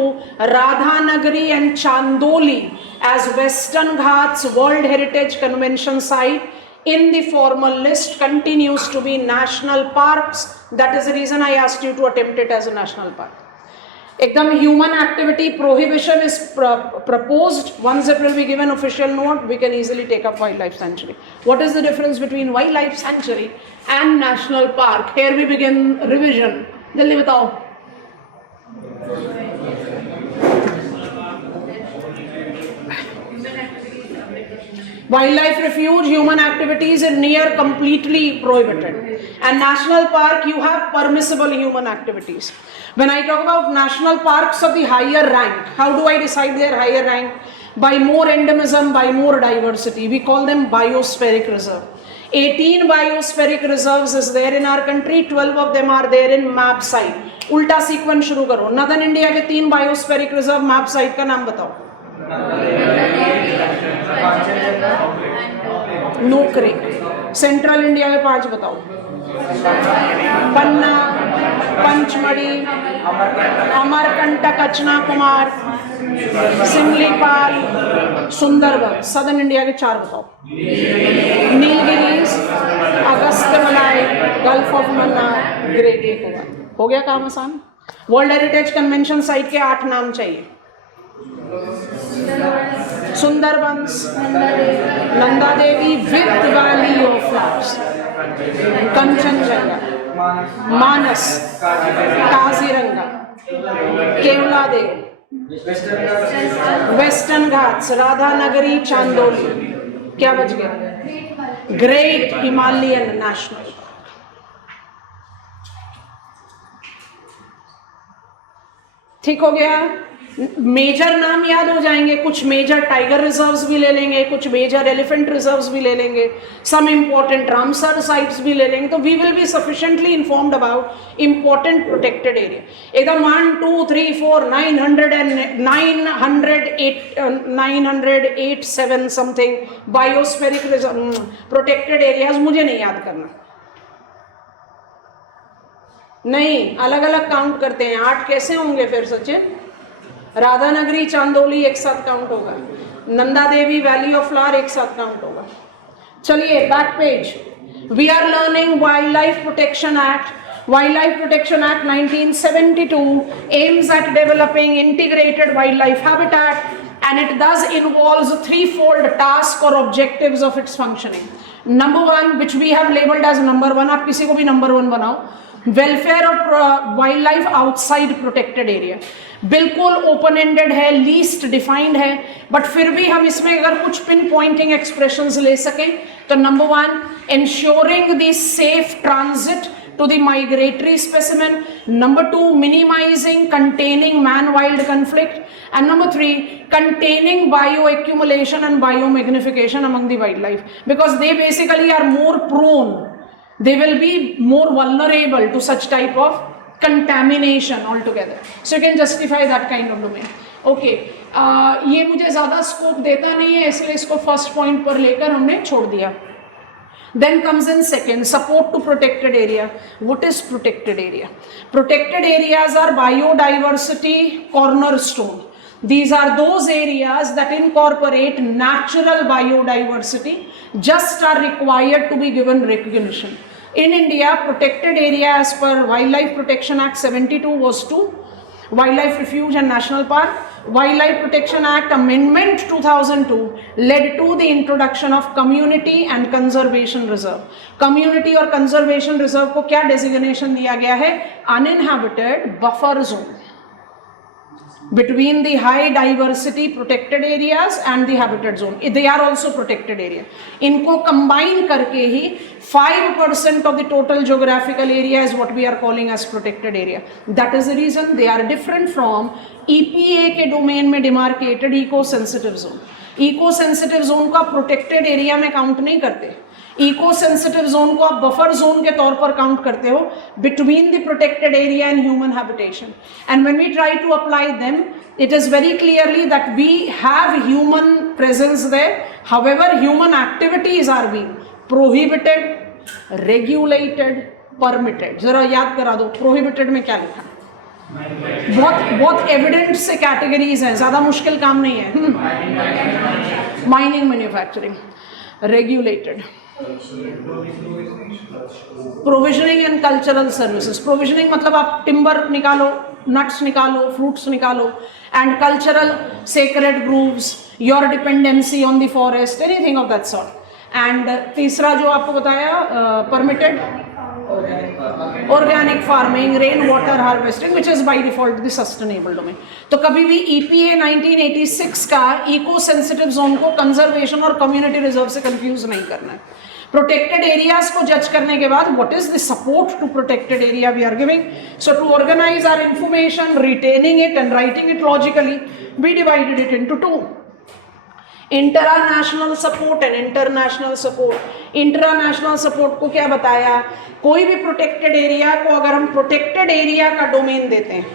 Radhanagari and Chandoli as Western Ghats World Heritage Convention site in the formal list continues to be national parks. That is the reason I asked you to attempt it as a national park. एकदम human activity prohibition is proposed. once it will be given official note, we can easily take up wildlife sanctuary. What is the difference between wildlife sanctuary and national park? Here we begin revision. जल्दी बताओ. Wildlife refuge, human activities are near completely prohibited. And national park, you have permissible human activities. When I talk about national parks of the higher rank, how do I decide their higher rank? By more endemism, by more diversity. We call them biospheric reserve. 18 biospheric reserves is there in our country. 12 of them are there in map site. उल्टा sequence शुरू करो. Northern India के 3 बायोस्फेरिक reserve map site का नाम बताओ. नोकरे. Central India के 5 बताओ. पन्ना, पंचमढ़ी, अमरकंटक, अचना कुमार, सिमलीपाल, सुंदरबन. सदर्न इंडिया के 4 बताओ. Nilgiris, Agasthyamalai, gulf of Mannar, great lake. हो गया काम आसान. वर्ल्ड हेरिटेज कन्वेंशन साइट के 8 नाम चाहिए. Sundarbans, Nanda Devi with valley of flowers, Kanchenjunga, Manas, Kaziranga, Keoladeo, western Ghats, Radhanagari, Chandoli. क्या बच गया? Great Himalayan national. ठीक हो गया. मेजर नाम याद हो जाएंगे. कुछ मेजर टाइगर रिजर्व्स भी ले लेंगे, कुछ मेजर एलिफेंट रिजर्व्स भी ले लेंगे, सम इंपॉर्टेंट रामसर साइट्स भी ले लेंगे. तो we will be sufficiently informed about important protected area. एकदम 1 2 3 4 987 समथिंग बायोस्फेरिक प्रोटेक्टेड एरियाज मुझे नहीं याद करना. नहीं, अलग अलग काउंट करते हैं. 8 कैसे होंगे फिर सचिन? राधानगरी, चांदोली एक साथ काउंट होगा. Nanda Devi, valley of flower एक साथ काउंट होगा. चलिए back page. We are learning wild life protection act. Wildlife Protection Act 1972 aims at developing integrated wildlife habitat, and it thus involves threefold task or objectives of its functioning. Number 1, which we have labeled as number 1, आप किसी को भी number 1 बनाओ. Welfare of wild life outside protected area, बिल्कुल open ended है, least defined है, but फिर भी हम इसमें अगर कुछ पिन पॉइंटिंग एक्सप्रेशंस ले सकें तो number 1, ensuring the safe transit to the migratory specimen, number 2, minimizing containing man-wild conflict, and number 3, containing bioaccumulation and biomagnification among the wildlife, because they basically are more prone, they will be more vulnerable to such type of contamination altogether. So you can justify that kind of domain. Okay, ये मुझे ज़्यादा scope देता नहीं है, इसलिए इसको first point पर लेकर हमने छोड़ दिया. Then comes in second, support to protected area. What is protected area? Protected areas are biodiversity cornerstone. These are those areas that incorporate natural biodiversity, just are required to be given recognition. In India, protected area as per Wildlife Protection Act 72 was to Wildlife Refuge and National Park. Wildlife Protection Act Amendment 2002 led to the introduction of Community and Conservation Reserve. Community और Conservation Reserve को क्या designation दिया गया है? Uninhabited buffer zone between the high diversity protected areas and the habitat zone. They are also protected area. इनको combine करके ही 5% of the total geographical area is what we are calling as protected area. That is the reason they are different from EPA के domain में demarcated eco-sensitive zone. Eco-sensitive zone को आप protected area में count नहीं करते. Eco sensitive zone को आप buffer zone के तौर पर काउंट करते हो between the protected area and human habitation. And when we try to apply them, it is very clearly that we have human presence there. However, human activities are being prohibited, regulated, permitted. जरा याद करा दो prohibited में क्या लिखा. बहुत evident से categories हैं, ज्यादा मुश्किल काम नहीं है. Mining, manufacturing, regulated, provisioning and cultural services. Provisioning मतलब आप टिम्बर निकालो, नट्स निकालो, फ्रूट्स निकालो, and cultural sacred grooves, your dependency on the forest, anything of that sort. And तीसरा जो आपको बताया permitted, organic farming, rain water harvesting, which is by default the sustainable domain. तो कभी भी EPA 1986 का इको सेंसिटिव जोन को conservation और कम्युनिटी रिजर्व से कंफ्यूज नहीं करना है. प्रोटेक्टेड एरियाज को जज करने के बाद what is the support to protected area we are giving. So to organise our information, retaining it and writing it logically, we divided it into 2. International support and international support. International support को क्या बताया? कोई भी protected area को अगर हम protected area का domain देते हैं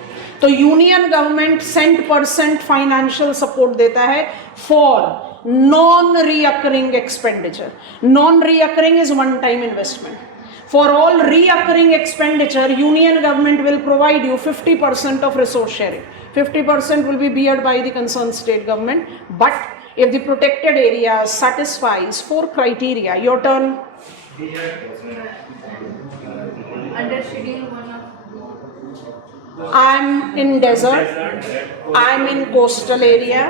तो यूनियन गवर्नमेंट % फाइनेंशियल सपोर्ट देता है for non recurring expenditure. Non recurring is one time investment. For all reoccurring expenditure, union government will provide you 50% of resource sharing. 50% will be beared by the concerned state government. But if the protected area satisfies 4 criteria, your turn. Under schedule 1 of I'm in desert. I'm in coastal area.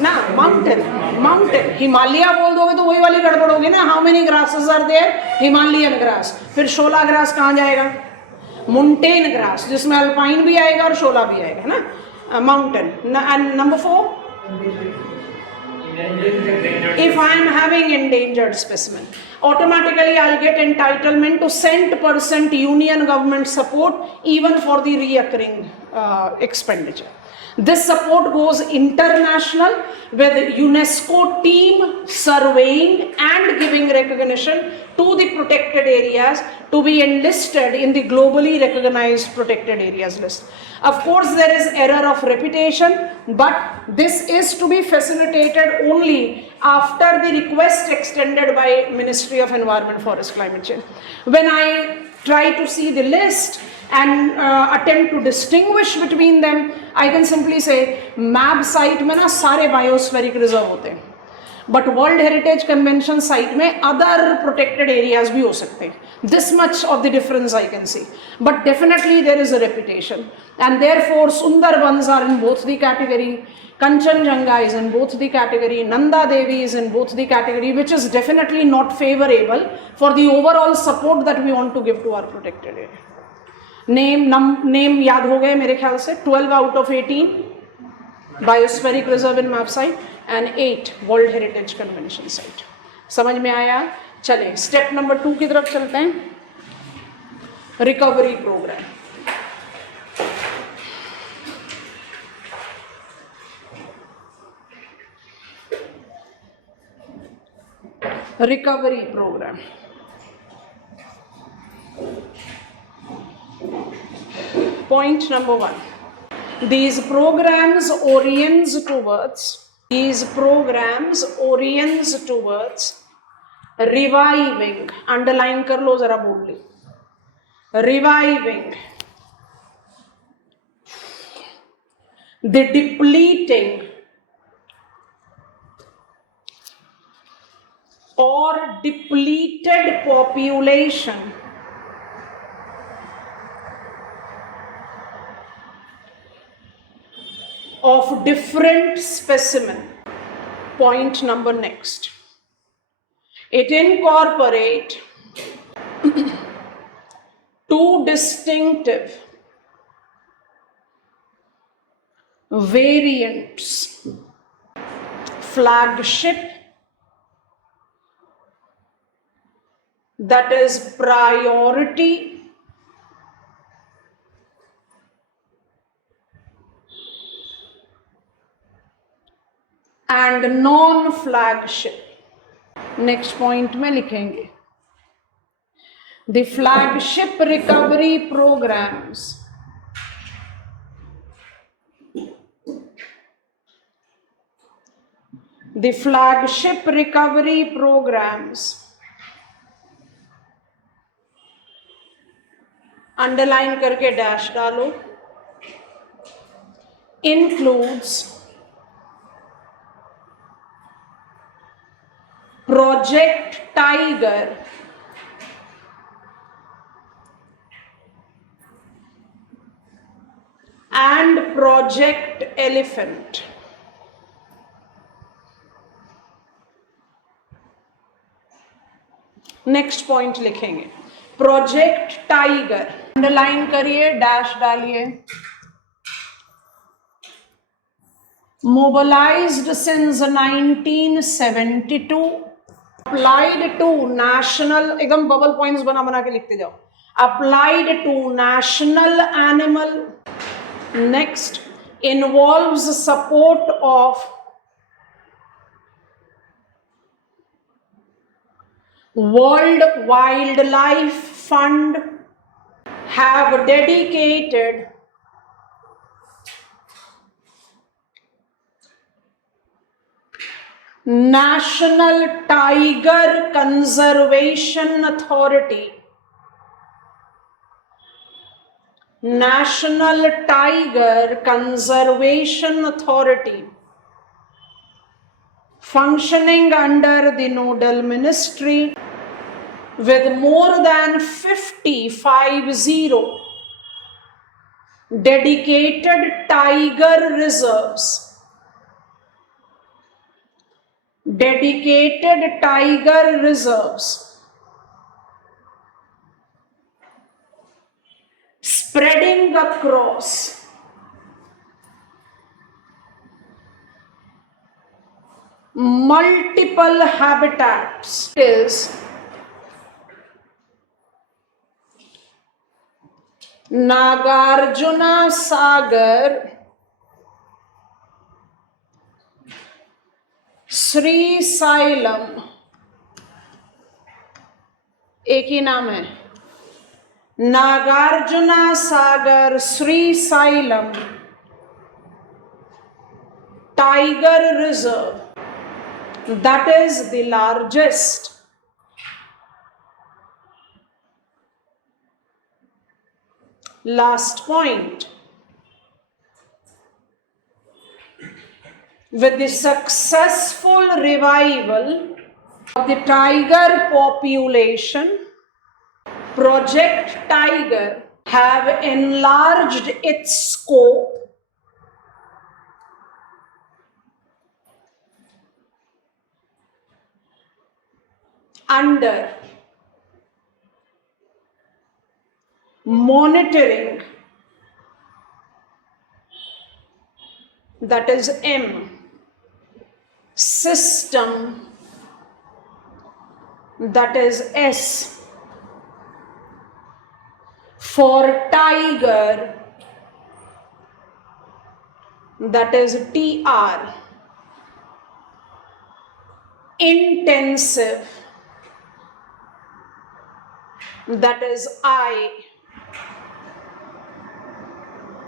ना mountain. Himalaya बोल दोगे तो वही वाली गड़बड़ होगी ना. How many grasses are there? Himalayan grass. फिर शोला ग्रास कहाँ जाएगा? मुंटेन ग्रास, जिसमें अल्पाइन भी आएगा और शोला भी आएगा ना. Mountain. And number 4, if I am having endangered specimen, automatically I'll get entitlement to 100% union government support even for the reoccurring expenditure. This support goes international with UNESCO team surveying and giving recognition to the protected areas to be enlisted in the globally recognized protected areas list. Of course, there is error of repetition, but this is to be facilitated only after the request extended by Ministry of Environment, Forest, Climate Change. When I try to see the list and attempt to distinguish between them, I can simply say map site में ना सारे बायोस्फेरिक reserve होते हैं, but world heritage convention site में other protected areas भी हो सकते हैं. This much of the difference I can see. But definitely there is a reputation. And therefore Sundarbans are in both the category, Kanchenjunga is in both the category, Nanda Devi is in both the category, which is definitely not favorable for the overall support that we want to give to our protected area. Name याद हो गए मेरे ख्याल से 12 out of 18 Biospheric Reserve in map site and 8 World Heritage Convention site. समझ में आया? चले स्टेप नंबर 2 की तरफ चलते हैं. Recovery programme. Recovery program. Point number 1. These programs orients towards reviving, underline कर लो जरा boldly, reviving the depleting or depleted population of different specimen. Point number next. It incorporates two distinctive variants: flagship, that is priority, and non-flagship. Next point में लिखेंगे the flagship recovery programmes underline करके dash डालो. Includes Project Tiger and Project Elephant. Next point लिखेंगे project tiger. Underline करिए, dash डालिए. Mobilized since 1972. Applied to national, एकदम bubble points बना बना के लिखते जाओ. Applied to national animal. Next, involves support of World Wildlife Fund, have dedicated National Tiger Conservation Authority. National Tiger Conservation Authority, functioning under the nodal ministry with more than 50 dedicated tiger reserves. Dedicated tiger reserves spreading across multiple habitats is Nagarjuna Sagar, Srisailam, एक ही नाम है, Nagarjuna Sagar Srisailam tiger reserve, that is the largest last point. With the successful revival of the tiger population Project Tiger have enlarged its scope under monitoring, that is M, system, that is S, for Tiger, that is TR, intensive, that is I,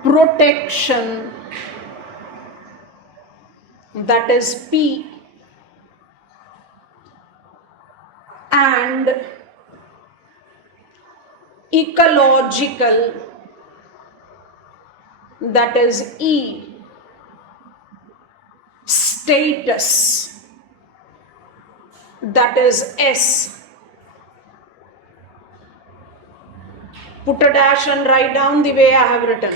protection, that is P, and ecological, that is E, status, that is S. Put a dash and write down the way I have written.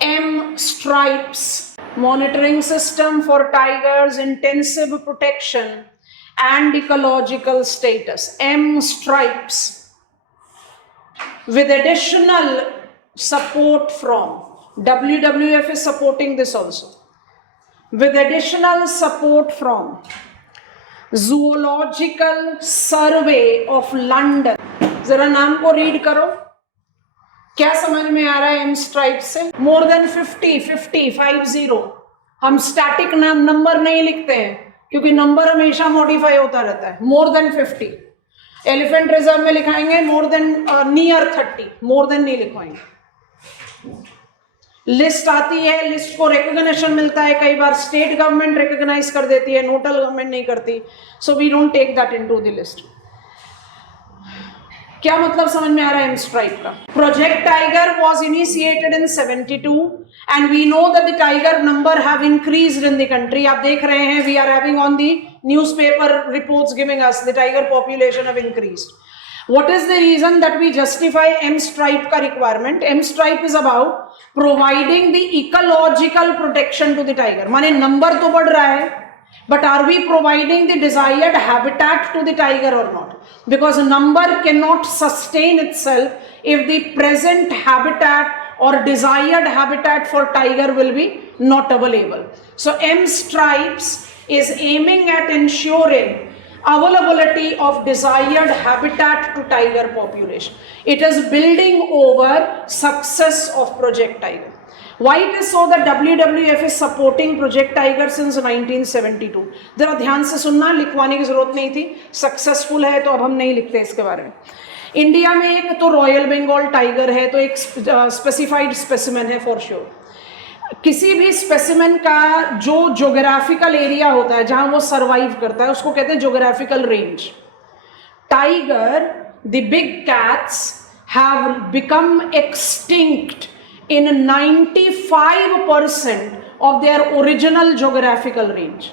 M, stripes, monitoring system for tigers, intensive protection and ecological status. M, stripes, with additional support from WWF is supporting this also, with additional support from Zoological Survey of London. जरा नाम को read करो, क्या समझ में आ रहा है एम स्ट्राइप से? मोर देन 50 हम स्टैटिक नंबर नहीं लिखते हैं क्योंकि नंबर हमेशा मॉडिफाई होता रहता है. मोर देन 50 एलिफेंट रिजर्व में लिखाएंगे, more than near 30, more than नहीं लिखवाएंगे. लिस्ट आती है, लिस्ट को रिकॉग्निशन मिलता है, कई बार स्टेट गवर्नमेंट रिकॉग्नाइज कर देती है, नोडल गवर्नमेंट नहीं करती, so we don't take that into the list. क्या मतलब समझ में आ रहा है एम स्ट्राइप का? Project tiger was initiated in 72 and we know that the tiger number have increased in the country. आप देख रहे हैं, we are having on the newspaper reports giving us the tiger population have increased. What is the reason that we justify M stripe का requirement? M stripe is about providing the ecological protection to the tiger. माने number तो बढ़ रहा है, but are we providing the desired habitat to the tiger or not? Because number cannot sustain itself if the present habitat or desired habitat for tiger will be not available. So M stripes is aiming at ensuring availability of desired habitat to tiger population. It is building over success of Project Tiger. Why it is so that WWF is supporting Project Tiger since 1972? जरा ध्यान से सुनना, लिखवाने की जरूरत नहीं थी, successful है तो अब हम नहीं लिखते इसके बारे में. इंडिया में एक तो रॉयल बंगाल टाइगर है, तो एक स्पेसिफाइड स्पेसिमेन है फॉर श्योर. किसी भी स्पेसिमेन का जो ज्योग्राफिकल एरिया होता है जहां वो सरवाइव करता है उसको कहते हैं geographical range. Tiger, the big cats have become extinct in 95% of their original geographical range.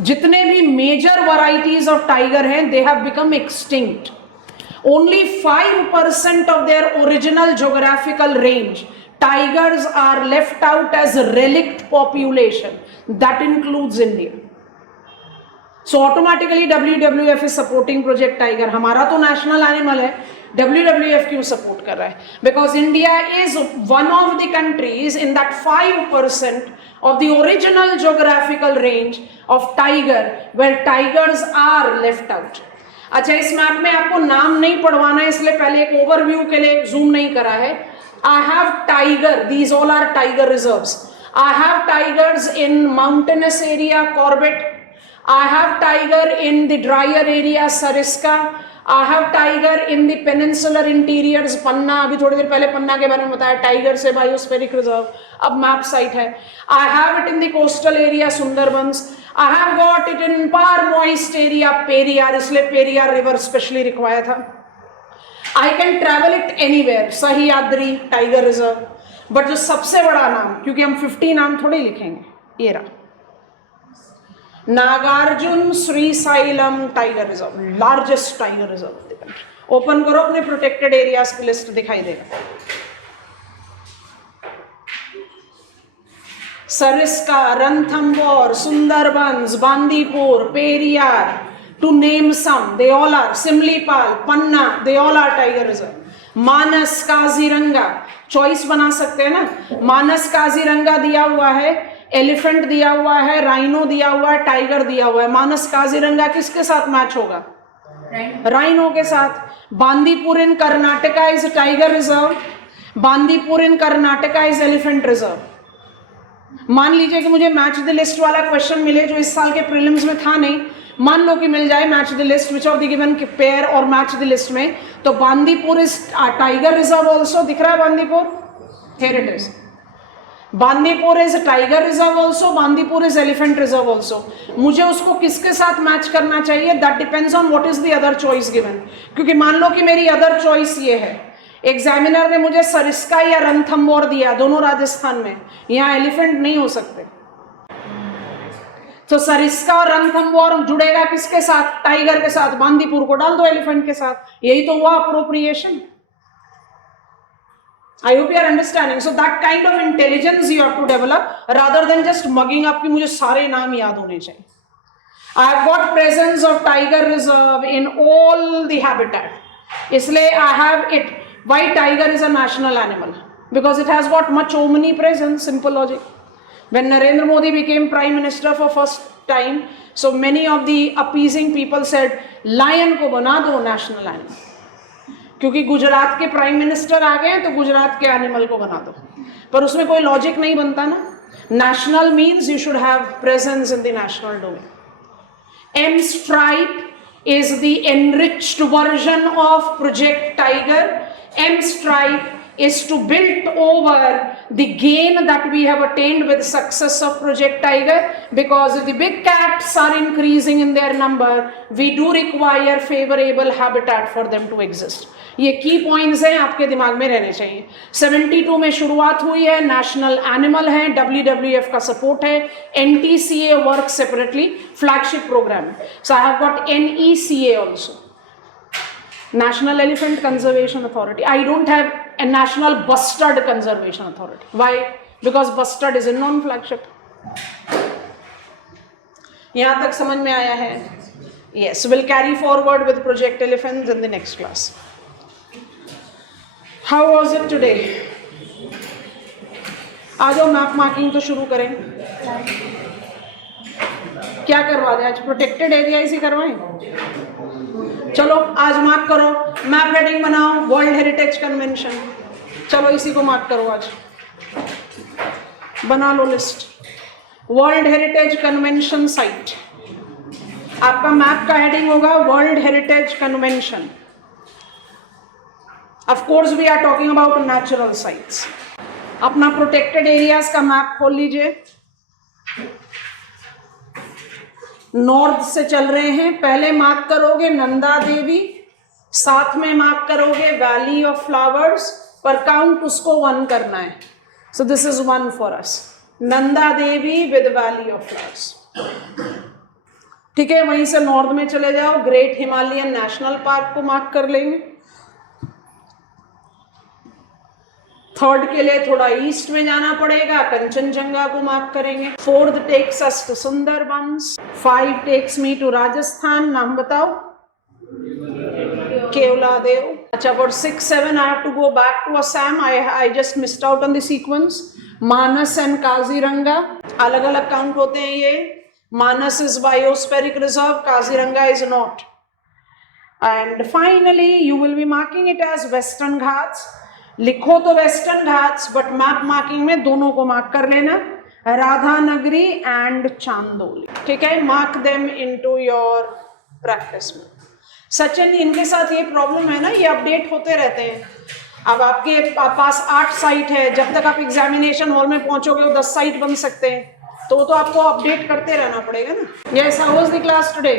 जितने भी मेजर varieties of tiger हैं, they have become extinct. Only 5% of their original geographical range, tigers are left out as a relict population. That includes India. So automatically WWF is supporting Project Tiger. हमारा तो national animal है, WWF क्यों support कर रहा है? Because India is one of the countries in that 5% of the original geographical range of tiger where tigers are left out. अच्छा, इस map में आपको नाम नहीं पढ़वाना है, इसलिए पहले एक ओवरव्यू के लिए जूम नहीं करा है. I have tiger, these all are tiger reserves. I have tigers in mountainous area, Corbett. I have tiger in the drier area, Sariska. I have tiger in the peninsular interiors, Panna. अभी थोड़ी देर पहले पन्ना के बारे में बताया, tiger से बायोस्फेरिक reserve अब map site है. I have it in the coastal area, Sundarbans. I have got it in par moist area, Periyar, इसलिए पेरियार रिवर स्पेशली रिक्वायर था. I can travel it anywhere, Sahyadri tiger reserve. But जो सबसे बड़ा नाम, क्योंकि हम 50 नाम थोड़ी लिखेंगे, ये रहा Nagarjuna Srisailam tiger reserve, largest tiger reserve of the country, open करो, अपने प्रोटेक्टेड एरियाज की लिस्ट दिखाई देगा। Sariska, Ranthambore, Sundarbans, Bandipur, Periyar, to name some, they all are. Similipal, Panna, they all are tiger reserve. Manas, Kaziranga, choice बना सकते हैं ना। मानस काजीरंगा दिया हुआ है, एलिफेंट दिया हुआ है, राइनो दिया हुआ है, टाइगर दिया हुआ है। मानस काजीरंगा किसके साथ मैच होगा? राइनो के साथ। Bandipur in Karnataka is tiger reserve, Bandipur in Karnataka is elephant reserve. मान लीजिए कि मुझे मैच द लिस्ट वाला क्वेश्चन मिले जो इस साल के प्रीलिम्स में था नहीं, मान लो कि मिल जाए match the list which of the given pair और मैच द लिस्ट में, तो Bandipur is tiger reserve also, दिख रहा है Bandipur, here it is. Bandipur is tiger reserve also, Bandipur is elephant reserve also. मुझे उसको किसके साथ मैच करना चाहिए, that depends on what is the other choice given. क्योंकि मान लो कि मेरी अदर चॉइस ये है, एग्जामिनर ने मुझे सरिस्का या रणथंबोर दिया, दोनों राजस्थान में, यहाँ एलिफेंट नहीं हो सकते, तो सरिस्का और रणथंबोर जुड़ेगा किसके साथ? टाइगर के साथ। बांदीपुर को डाल दो एलिफेंट के साथ। यही तो हुआ appropriation. I hope you are understanding. So that kind of intelligence you have to develop rather than just mugging up कि मुझे सारे नाम याद होने चाहिए। I have got presence of tiger reserve in all the habitat. इसलिए I have it. Why tiger is a national animal? Because it has got much omnipresence. Simple logic. When Narendra Modi became prime minister for first time, so many of the appeasing people said, lion को बना दो national animal. क्योंकि गुजरात के prime minister आ गए तो गुजरात के animal को बना दो, पर उसमें कोई लॉजिक नहीं बनता ना। National means you should have presence in the national domain. M stripe is the enriched version of project tiger. M stripe is to build over the gain that we have attained with success of Project Tiger, because if the big cats are increasing in their number, we do require favorable habitat for them to exist. ये की points हैं, आपके दिमाग में रहने चाहिए। 72 में शुरुआत हुई है, नेशनल एनिमल है, WWF का सपोर्ट है, NTCA work separately, flagship programme. So I have got NECA also, National Elephant Conservation Authority. I don't have a National Bustard Conservation Authority. Why? Because bustard is a non-flagship. यहाँ तक समझ में आया है? Yes, we'll carry forward with Project Elephants in the next class. How was it today? आ जाओ, map marking तो शुरू करें। क्या करवा दें आज? प्रोटेक्टेड एरिया इसी करवाएं? चलो आज मार्क करो, मैप हेडिंग बनाओ, वर्ल्ड हेरिटेज कन्वेंशन। चलो इसी को मार्क करो, आज बना लो list. World heritage convention site, आपका मैप का हेडिंग होगा world heritage convention. Of course we are talking about natural sites. अपना प्रोटेक्टेड एरियाज का मैप खोल लीजिए। नॉर्थ से चल रहे हैं, पहले मार्क करोगे नंदा देवी, साथ में मार्क करोगे वैली ऑफ फ्लावर्स, पर काउंट उसको 1 करना है। So this is 1 for us, Nanda Devi with valley of flowers. ठीक है, वहीं से नॉर्थ में चले जाओ, ग्रेट हिमालयन नेशनल पार्क को मार्क कर लेंगे। थर्ड के लिए थोड़ा ईस्ट में जाना पड़ेगा, कंचनजंगा को मार्क करेंगे। Fourth takes us to Sundarbans, 5 takes me to Rajasthan. नाम बताओ? केवलादेव। अच्छा, for 6, 7 I have to go back to Assam. I just missed out on the sequence. Manas and Kaziranga अलग अलग काउंट होते हैं। ये Manas is biospheric reserve, Kaziranga is not. And finally you will be marking it as western Ghats. लिखो तो western Ghats, but map marking में दोनों को मार्क कर लेना, राधानगरी एंड चांदोली। ठीक है, mark them into your practice में। सचिन, इनके साथ ये प्रॉब्लम है ना, ये अपडेट होते रहते हैं। अब आपके पास 8 साइट है, जब तक आप एग्जामिनेशन हॉल में पहुंचोगे वो 10 साइट बन सकते हैं, तो आपको अपडेट करते रहना पड़ेगा ना। Yes, how was the class today?